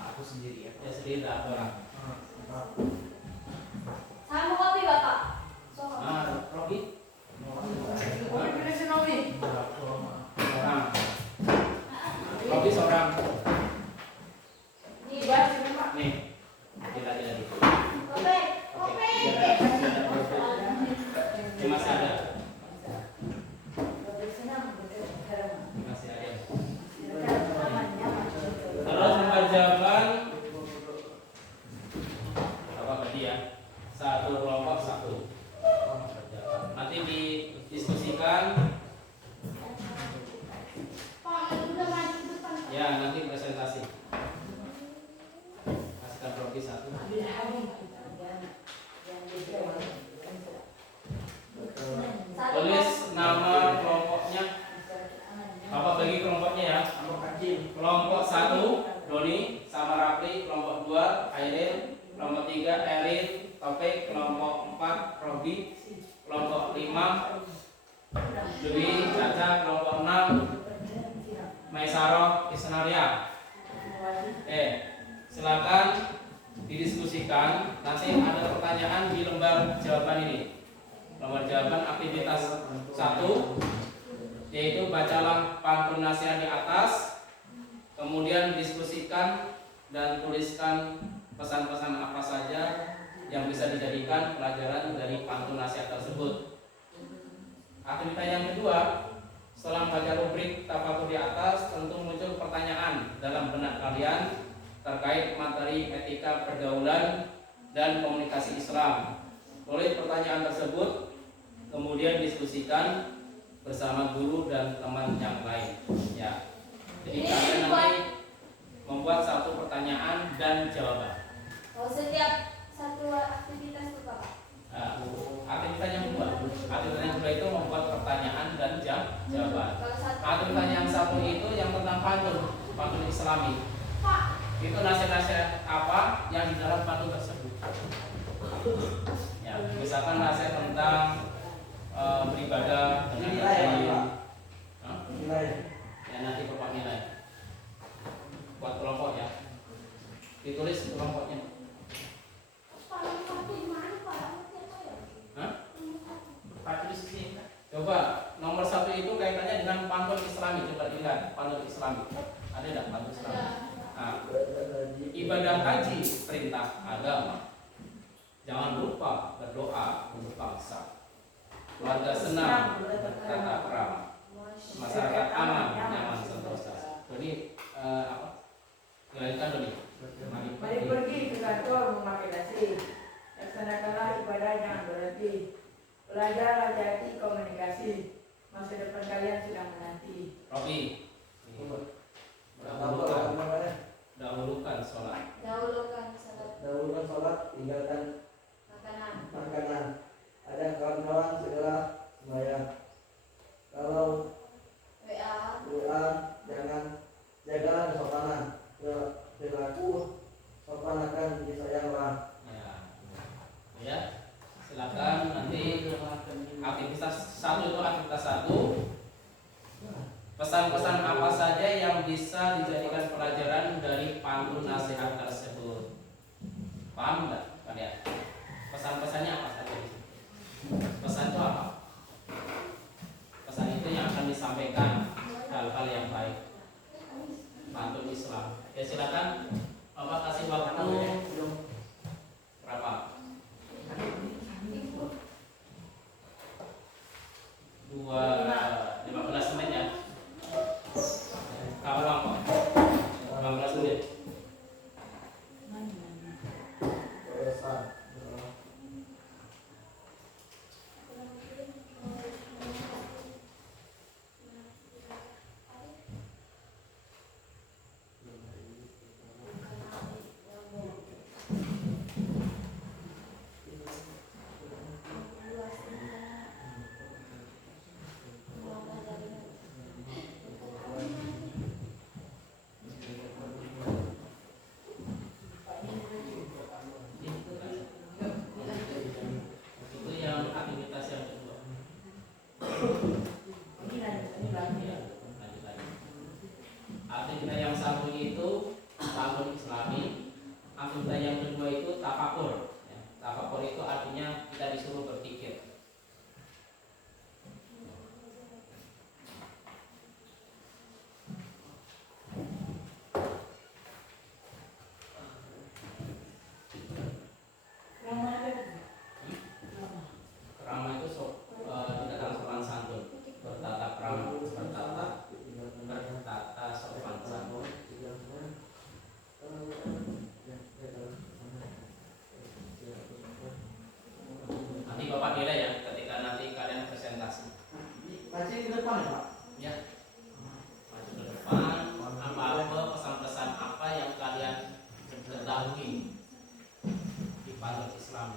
Aku sendirian. Ya sendiri tak ada orang. Sama kopi, Bapak. Nah, Robi. Kopi pilih Senowi. Orang. Robi seorang. Ini Buat sini Pak. Nih. Kita lagi. kopi. Oke. Ini masih ada. Masih ada. Terus nomor jawaban apa tadi ya? Satu kelompok satu. Nanti didiskusikan. Pak, udah maju ke depan. Ya, nanti presentasi. Kasihkan Robi satu. Tulis nama kelompoknya. Bapak bagi kelompoknya ya. Kelompok 1 Doni sama Rafli, kelompok 2 Airin, kelompok 3 Erin, Topik, kelompok 4 Robi, kelompok 5 Dewi, Caca, kelompok 6 Maisaro, Isnaria. Silakan didiskusikan. Nanti ada pertanyaan di lembar jawaban ini. Lembar jawaban aktivitas 1, yaitu bacalah pantun nasihat di atas, kemudian diskusikan dan tuliskan pesan-pesan apa saja yang bisa dijadikan pelajaran dari pantun nasihat tersebut. Aktivitas yang kedua, setelah membaca rubrik tafakur di atas, tentu muncul pertanyaan dalam benak kalian terkait materi etika pergaulan dan komunikasi Islam. Tulis pertanyaan tersebut, kemudian diskusikan bersama guru dan teman yang lain. Ya. Jadi kalian nanti membuat satu pertanyaan dan jawaban. Oh, setiap satu aktivitas itu Pak. Nah, aktivitas yang kedua, itu membuat pertanyaan dan jawaban. Kalau satu. Aktivitas yang satu itu yang tentang pantun Islami. Pak. Itu nasihat-nasihat apa yang di dalam pantun tersebut? Ya, misalkan nasihat tentang beribadah dengan rajin. Ya nanti Bapak nilai. Buat kelompok ya. Ditulis kelompoknya. Pak, nomor satu di mana Pak? Hah? Pak tulis di sini. Coba nomor 1 itu kaitannya dengan pantun Islami. Coba dilihat pantun Islami. Ada tidak pantun Islami? Nah, ibadah haji perintah agama. Jangan lupa berdoa untuk bangsa. Warga senang bertata krama. Masyarakat aman, nyaman, sentosa. Jadi apa? Dilanjutkan dulu nih. Mari pergi ke kantor memakai dasi. Laksanakanlah ibadah jangan berhenti. Belajar hati-hati komunikasi. Masa depan kalian sedang menanti. Robi. Dahulukan sholat. Dahulukan salat Dahulukan sholat, tinggalkan makanan. makanan. Ada kawan-kawan segera sembahyang. Kalau WA. jangan jagalah kesopanan. Perilaku sopan akan disayanglah. Ya, silakan nanti aktivitas 1 itu aktivitas 1. Pesan-pesan apa saja yang bisa dijadikan pelajaran dari pantun nasihat tersebut? Paham nggak kalian? Pesan-pesannya apa saja? Pesan itu apa? Pesan itu yang akan disampaikan hal-hal yang baik. Pantun Islam. Ya silakan, Bapak kasih waktu berapa? 15 menit ya. Kamu apa? 15 menit. Itu yang aktivitas yang kedua. Ya, lanjut lagi. Aktivitas yang satu itu pantun Islami. Aktivitas yang kedua itu tafakur. Ya, tafakur itu artinya kita disuruh berpikir. Krama itu tidak sopan santun. Bertata krama, bertata sopan santun. Nanti Bapak nilai ya ketika nanti kalian presentasi. Masih ke depan ya Pak? Ya. Maju ke depan. Apa pesan-pesan apa yang kalian ketahui di pantun Islam?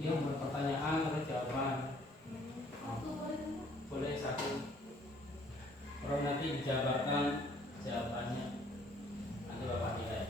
Iya, buat pertanyaan atau jawaban. Satu boleh. Boleh satu. Kalau nanti dijabarkan jawabannya, nanti Bapak nilai.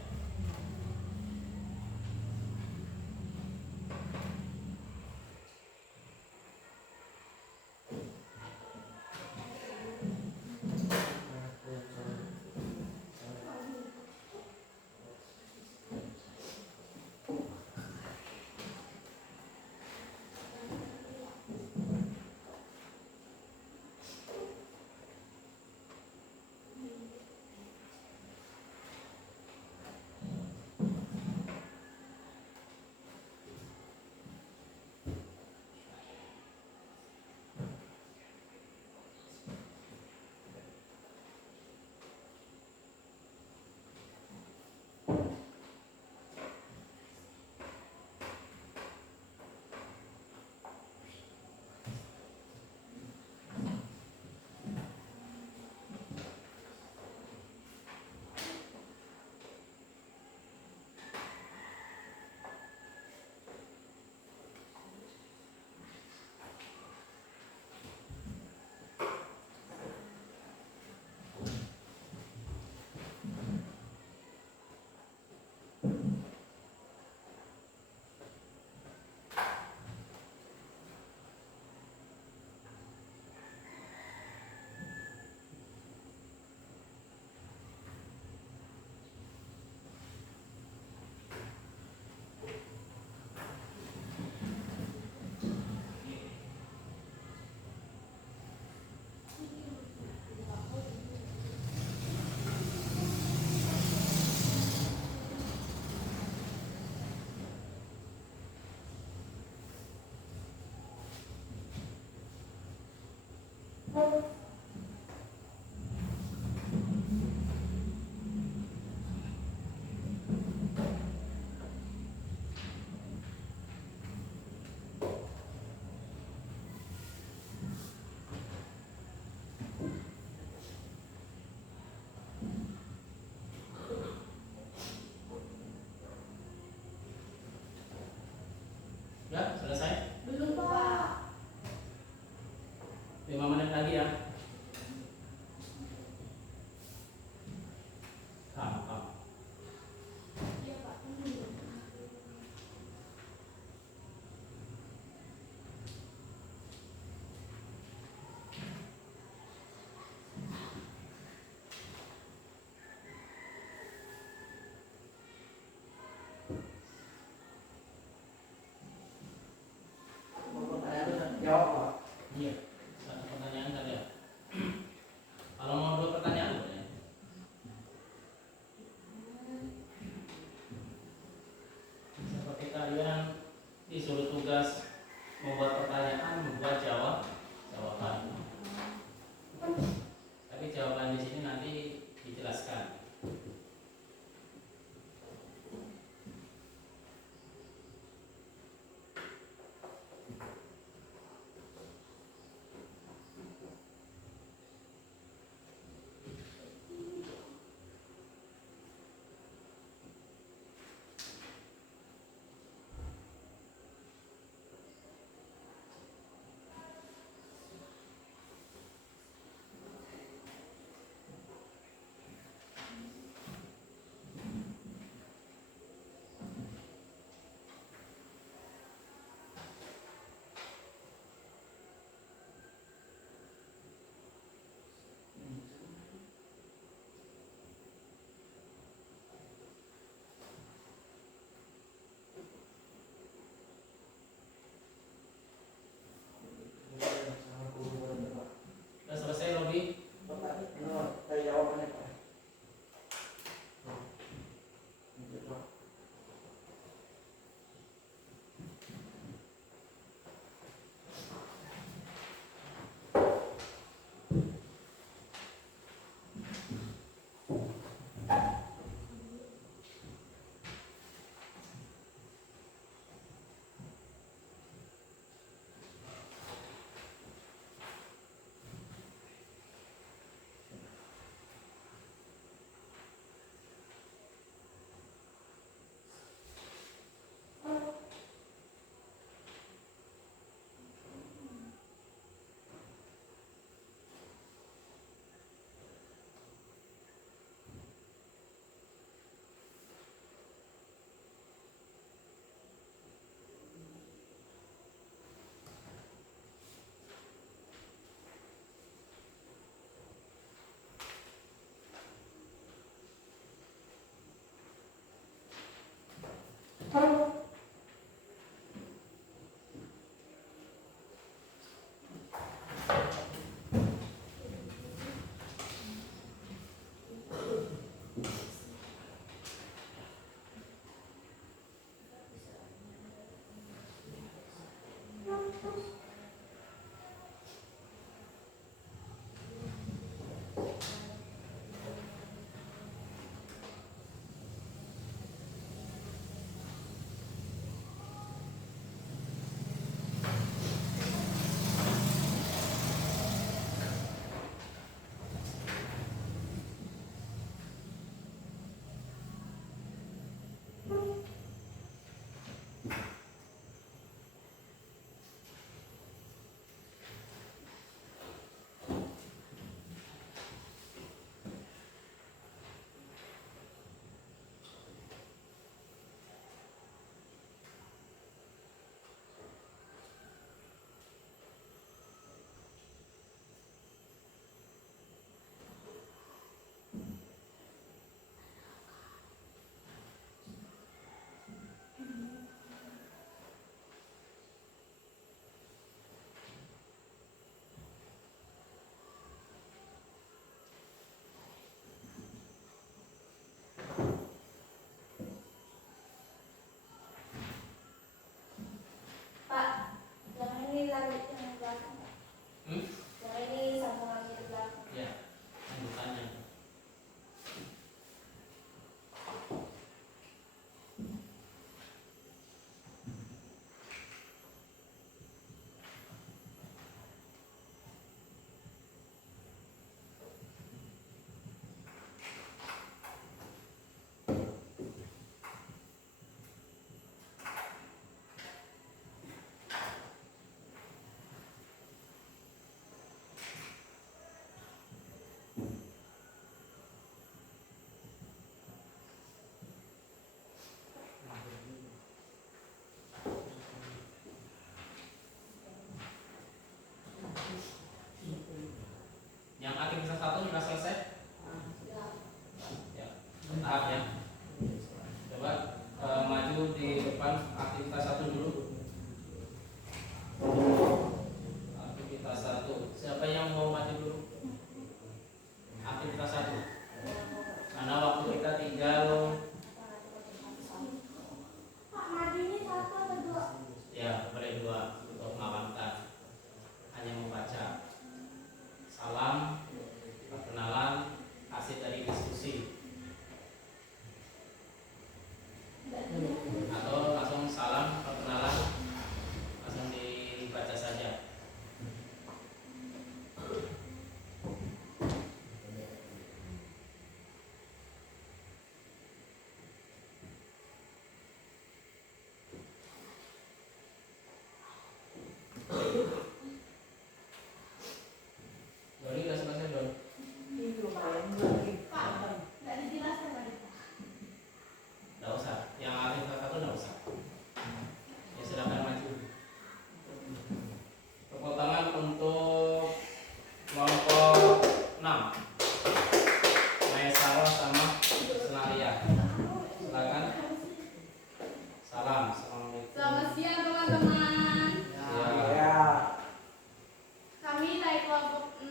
Ya, selesai. Belum Pak. 5 menit lagi ya. Gampang. Iya Pak. Pertanyaan itu jawab Pak. Iya. Satu pertanyaan saja. Kalau mau 2 pertanyaan boleh. Seperti kalian disuruh tugas membuat pertanyaan, membuat jawaban. Tapi jawaban di sini nanti dijelaskan. Pak, jangan ini lagi yang belakang. Pak. Hmm? Jangan ini sambung lagi ke belakang. Ya, lanjutannya. Yang aktivitas 1 sudah selesai? Ya, tahap ya. Coba maju di depan aktivitas 1 dulu. Aktivitas 1. Siapa yang mau maju dulu? Aktivitas 1. Karena waktu kita tinggal Pak, maju ini satu atau dua? ya boleh 2 untuk mengamankan. Hanya membaca salam, perkenalan, hasil dari diskusi, atau langsung salam, perkenalan, langsung dibaca saja. Doni udah selesai belum? Ini belum bayang lagi. Nggak dijelaskan tadi. Nggak usah. Yang aktivitas 1 nggak usah. Ya silakan maju. Tepuk tangan untuk kelompok 6. Maesaro sama Senaria. Silakan. Salam. Assalamualaikum. Selamat siang teman-teman. Ya. Kami dari kelompok 6.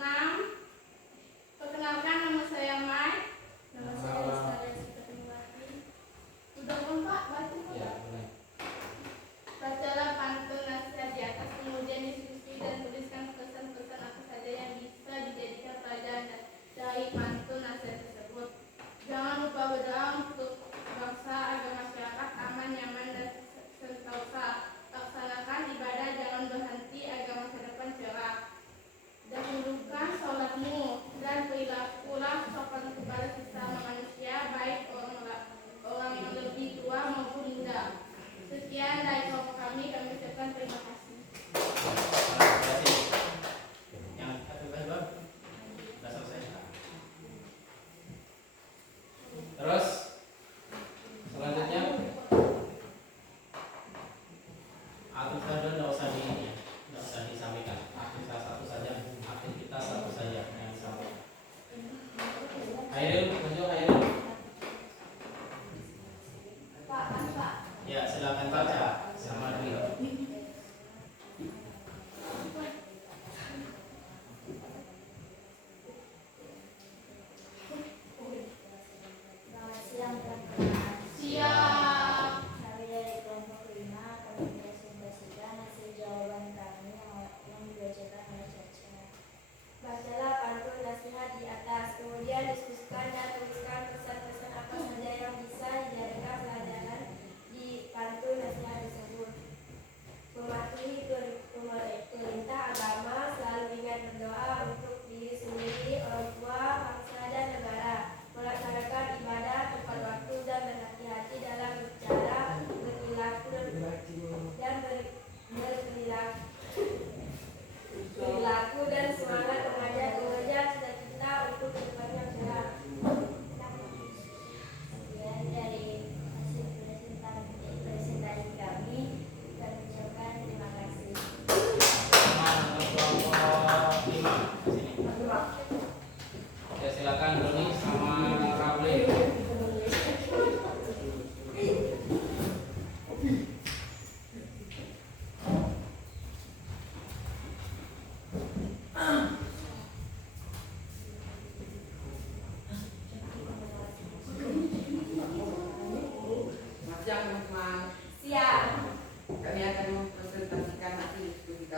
Perkenalkan, nama saya Mai. Nama saya Lestari Sukatiwati. Udah pun Pak, baca Pak. Ya, boleh. Bacalah pantun nasihat di atas, kemudian diskusi dan tuliskan pesan-pesan apa saja yang bisa dijadikan pelajaran dari pantun nasihat tersebut. Jangan lupa berdoa untuk bangsa agar masyarakat aman, nyaman, dan sentosa. Laksanakan ibadah, jangan berhenti agar masa depan cerah. Dahulukan sholatmu dan perilakulah sopan kepada sesama manusia, baik orang yang lebih tua maupun muda. Sekian dari kelompok kami ucapkan terima kasih. Terima kasih. Yang aktivitas 2 sudah selesai. Terus selanjutnya aktivitas 2 nggak usah nggak usah disampaikan. Aktivitas 1 saja. Aktivitas 1 saja yang disampaikan. Ayo, maju ayo. Pak. Ya, silakan baca sama dia. Selamat siang teman-teman. Siap. Kami dari kelompok 5 kami presentasikan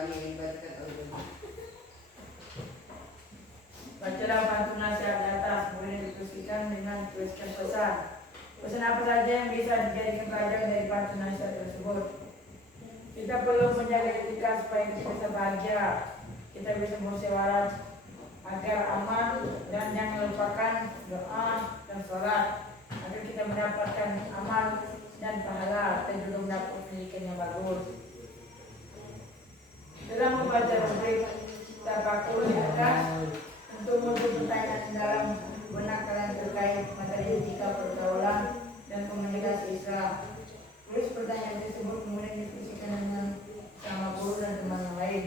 kami yang dibacakan oleh Bapak. Bacalah pantun nasihat di atas, kemudian dituliskan dengan tuliskan pesan. Pesan apa saja yang bisa dijadikan pelajaran dari pantun nasihat tersebut. Kita perlu menjaga etika supaya kita bisa bahagia. Kita bisa musyawarah agar aman dan jangan lupakan doa dan sholat agar kita mendapatkan amal dan pahala dan juga mendapat pendidikan yang bagus. Dalam membaca rubrik tafakur di atas, untuk muncul pertanyaan dalam benak kalian terkait materi etika pergaulan dan komunikasi Islam. Tulis pertanyaan tersebut kemudian diskusikan dengan sama guru dan teman yang lain.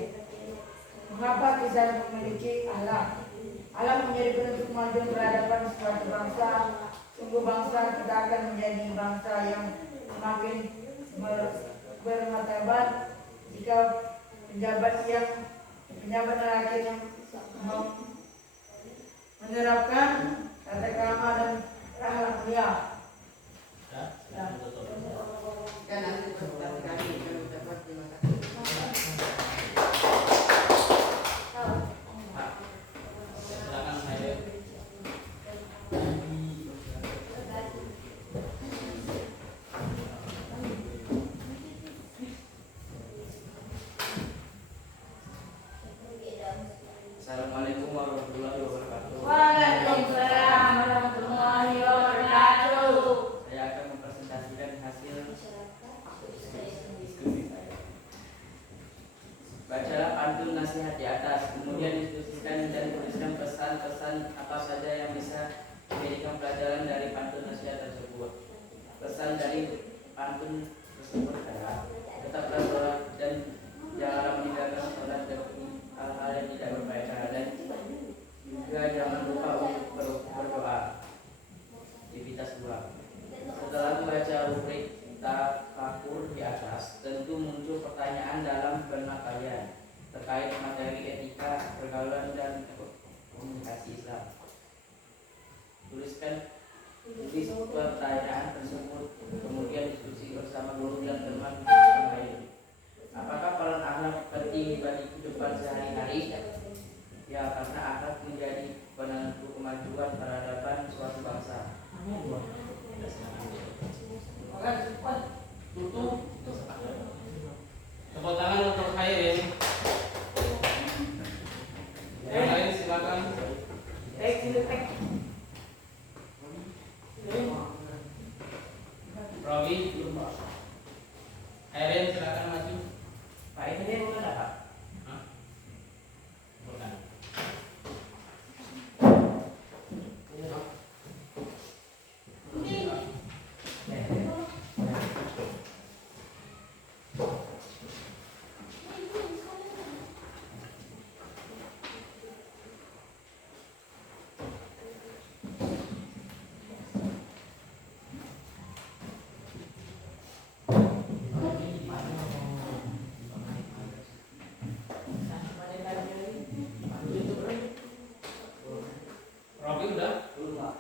Mengapa kita memiliki alam? Alam menjadi penentu kemajuan peradaban suatu bangsa. Sungguh bangsa kita akan menjadi bangsa yang semakin bermartabat jika penjabat terakhir yang menerapkan tata krama dan akhlak mulia. Dan nanti presentasi kami akan mendapat terima kasih. Silakan Hairil. Assalamualaikum warahmatullahi wabarakatuh. Waalaikumsalam warahmatullahi wabarakatuh. Saya akan mempresentasikan hasil diskusi saya. Bacalah pantun nasihat di atas, kemudian diskusikan dan tuliskan pesan-pesan apa saja yang bisa dijadikan pelajaran dari pantun nasihat tersebut. Pesan dari pantun tersebut adalah tetaplah sholat dan janganlah meninggalkan sholat demi hal-hal yang tidak berfaedah, dan juga jangan lupa untuk berdoa. Aktivitas ulang. Setelah membaca rubrik tafakur di atas, tentu muncul pertanyaan dalam benak kalian terkait materi etika, pergaulan, dan komunikasi Islam. Tulis pertanyaan tersebut, kemudian diskusi bersama guru dan teman yang lain. Apakah peran akhlak penting bagi kehidupan sehari-hari? Ya, karena akhlak menjadi penentu kemajuan peradaban suatu bangsa. Tutup. Tepuk tangan untuk Hairil. Yang lain silakan. Robi. Hairil silakan maju. Pak ini bukan apa? Hah? Bukan. Robi udah? Belum, Pak.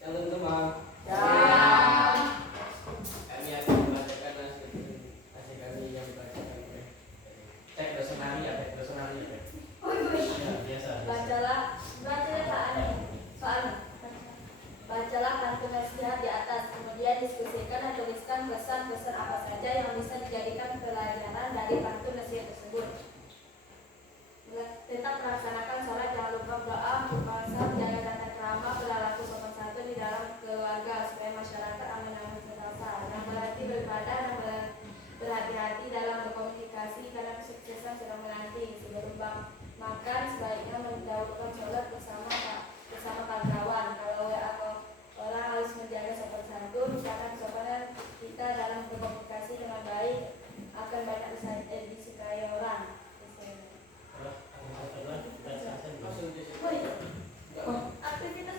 Teman-teman, Ya. kami akan membacakan hasil kami yang dibacakan. Cek dosenari ya, dosenari ya. Ya, biasa. Bacalah Pak Ani. Soalnya. Bacalah pantun nasihat di atas, kemudian diskusikan dan tuliskan pesan-pesan apa saja yang bisa dijadikan pelajaran dari pantun nasihat tersebut. Tetap melaksanakan sholat, jangan lupa berdoa, puasa, menjaga tata krama, berlaku sopan santun di dalam keluarga supaya masyarakat aman dan sentosa. Yang berarti beribadah dan berhati-hati dalam berkomunikasi karena kesuksesan sedang menanti. Sebelum makan sebaiknya mendahulukan sholat bersama kawan. Kalau atau orang harus menjaga sopan santun, misalkan kesopanan kita dalam berkomunikasi dengan baik akan banyak disukai orang. Langsung Aktivitas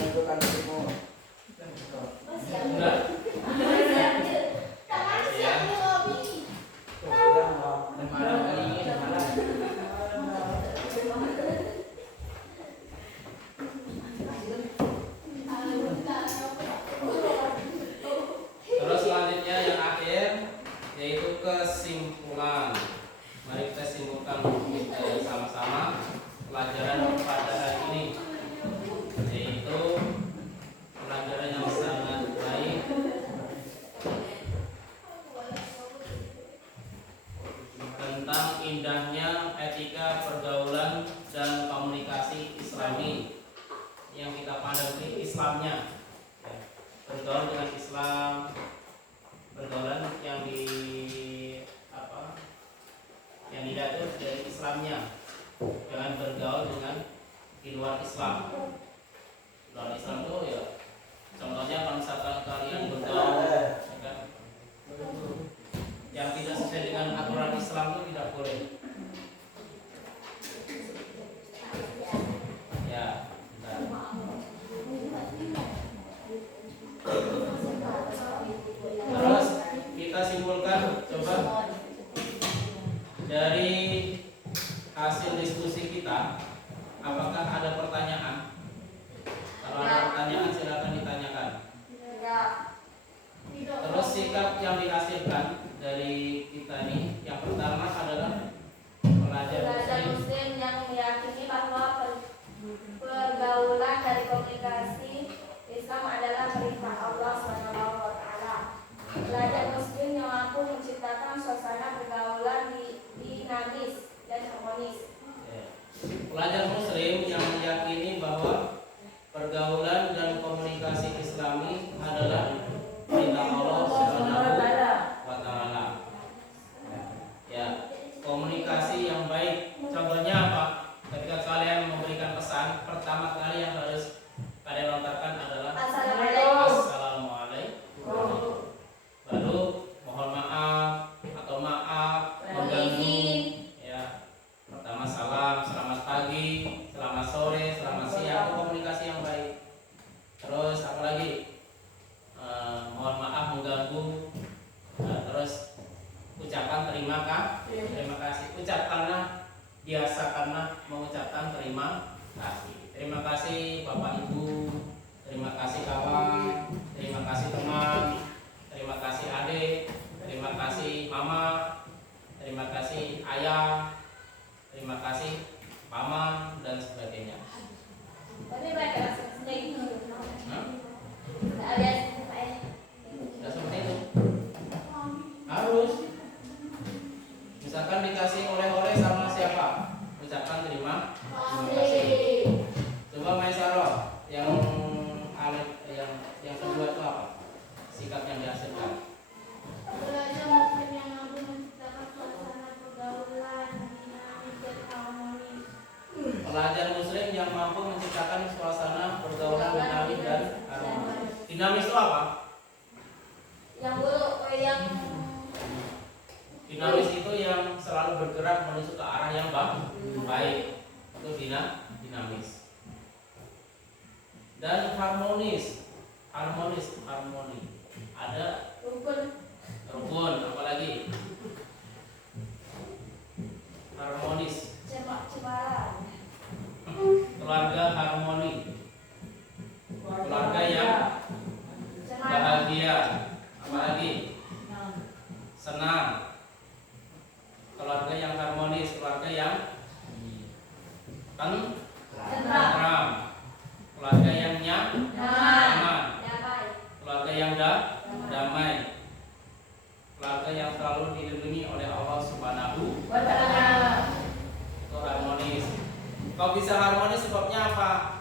menentukan ilmu. Udah? Tangan siap di lobi. Malam ini malam. Terus selanjutnya yang akhir yaitu kesimpulan. Mari kita simpulkan sama-sama pelajaran pada hari ini, yaitu pelajaran yang sangat baik tentang indahnya etika pergaulan dan komunikasi Islami yang kita pandang di Islamnya. Ya, bergaul dengan Islam, pergaulan yang yang dilihat itu dari Islamnya, jangan bergaul dengan di luar Islam. Luar Islam itu ya contohnya kalau misalkan kalian bergaul ya kan, yang tidak sesuai dengan aturan Islam itu tidak boleh. Ya, bentar. Terus kita simpulkan coba dari hasil diskusi kita, apakah ada pertanyaan? Kalau ada pertanyaan silakan ditanyakan. Terus sikap yang dihasilkan dari kita ini, yang pertama adalah pelajar Muslim yang meyakini bahwa pergaulan dari komunikasi Islam adalah perintah Allah SWT. Pelajar Muslim yang mampu menciptakan suasana pergaulan dinamis dan harmonis. Pelajar Muslim yang meyakini bahwa pergaulan dan komunikasi Islami adalah perintah Allah SWT. Ya, komunikasi yang baik. Contohnya apa? Ketika kalian memberikan pesan, pertama kali yang harus kalian lontarkan adalah Assalamualaikum. Baru mohon maaf atau maaf mengganggu. Ya, pertama salam, selamat pagi, selamat sore, selamat siang, itu komunikasi yang baik. Terus apa lagi? Mohon maaf mengganggu. Terus ucapan terima kasih. Ucapkanlah, biasakanlah mengucapkan terima kasih. Terima kasih Bapak Ibu, terima kasih kawan, terima kasih teman, terima kasih adik, terima kasih mama, terima kasih ayah, terima kasih paman dan sebagainya. Ya seperti itu. Harus. Misalkan dikasih oleh-oleh sama siapa? Ucapkan terima kasih. Coba Maisaro yang kedua itu apa? Sikap yang dihasilkan. Pelajar Muslim yang mampu menciptakan suasana pergaulan dinamis dan harmonis. Pelajar Muslim yang mampu menciptakan suasana pergaulan dinamis dan harmonis. Dinamis itu apa? Dinamis itu yang selalu bergerak menuju ke arah yang baik. Itu dinamis. Dan harmonis. Harmoni. Ada rukun, apalagi harmonis. Keluarga harmoni. Keluarga yang bahagia, apalagi senang. Keluarga yang harmonis, keluarga yang tentram, keluarga yang nyaman, keluarga yang damai, keluarga yang selalu dilindungi oleh Allah Subhanahu wa Ta'ala. Itu harmonis. Kok bisa harmonis sebabnya apa?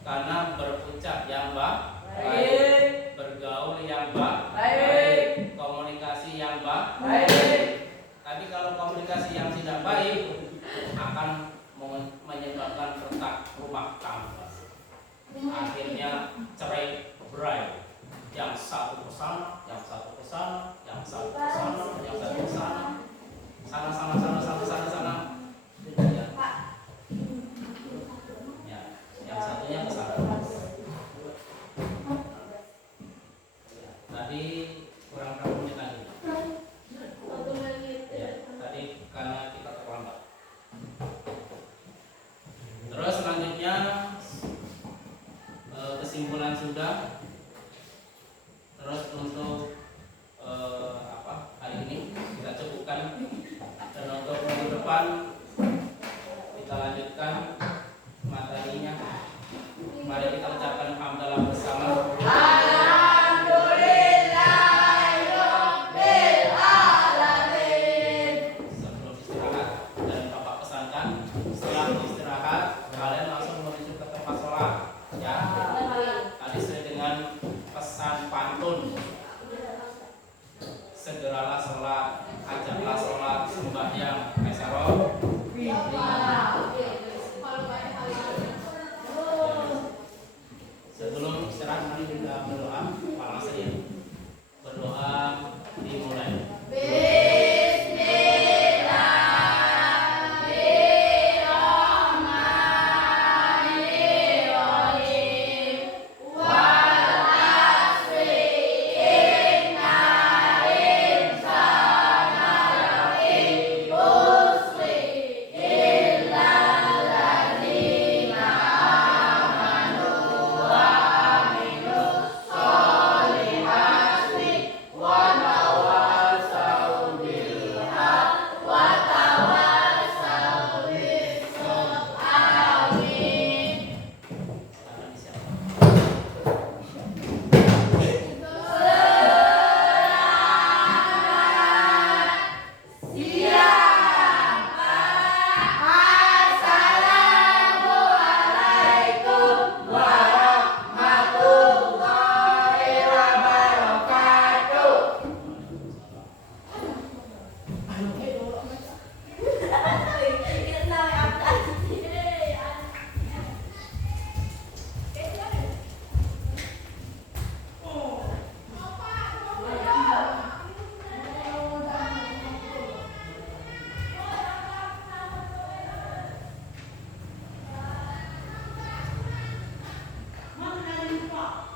Karena berucap yang baik, bergaul yang baik, komunikasi yang baik. Tapi kalau komunikasi yang tidak baik akan menyebabkan retak rumah tangga. Akhirnya cerai berai. Yang satu ke sana, yang satu ke sana, yang satu ke sana, yang satu ke sana. Sana. Ya, yang satunya ke sana. kesimpulan sudah. Terus untuk hari ini kita cukupkan, dan untuk minggu depan kita lanjutkan materinya. Mari kita ucapkan hamdalah bersama. Sebelum istirahat, dan Bapak pesankan setelah istirahat kalian langsung menuju ke tempat sholat, ya. Tadi sesuai dengan pesan pantun, segeralah sholat, ajaklah sholat, sembahyang, aisyarah. Sebelum istirahat mari kita berdoa. Para saya berdoa dimulai. Sekarang disiapkan. Mana ada lupa?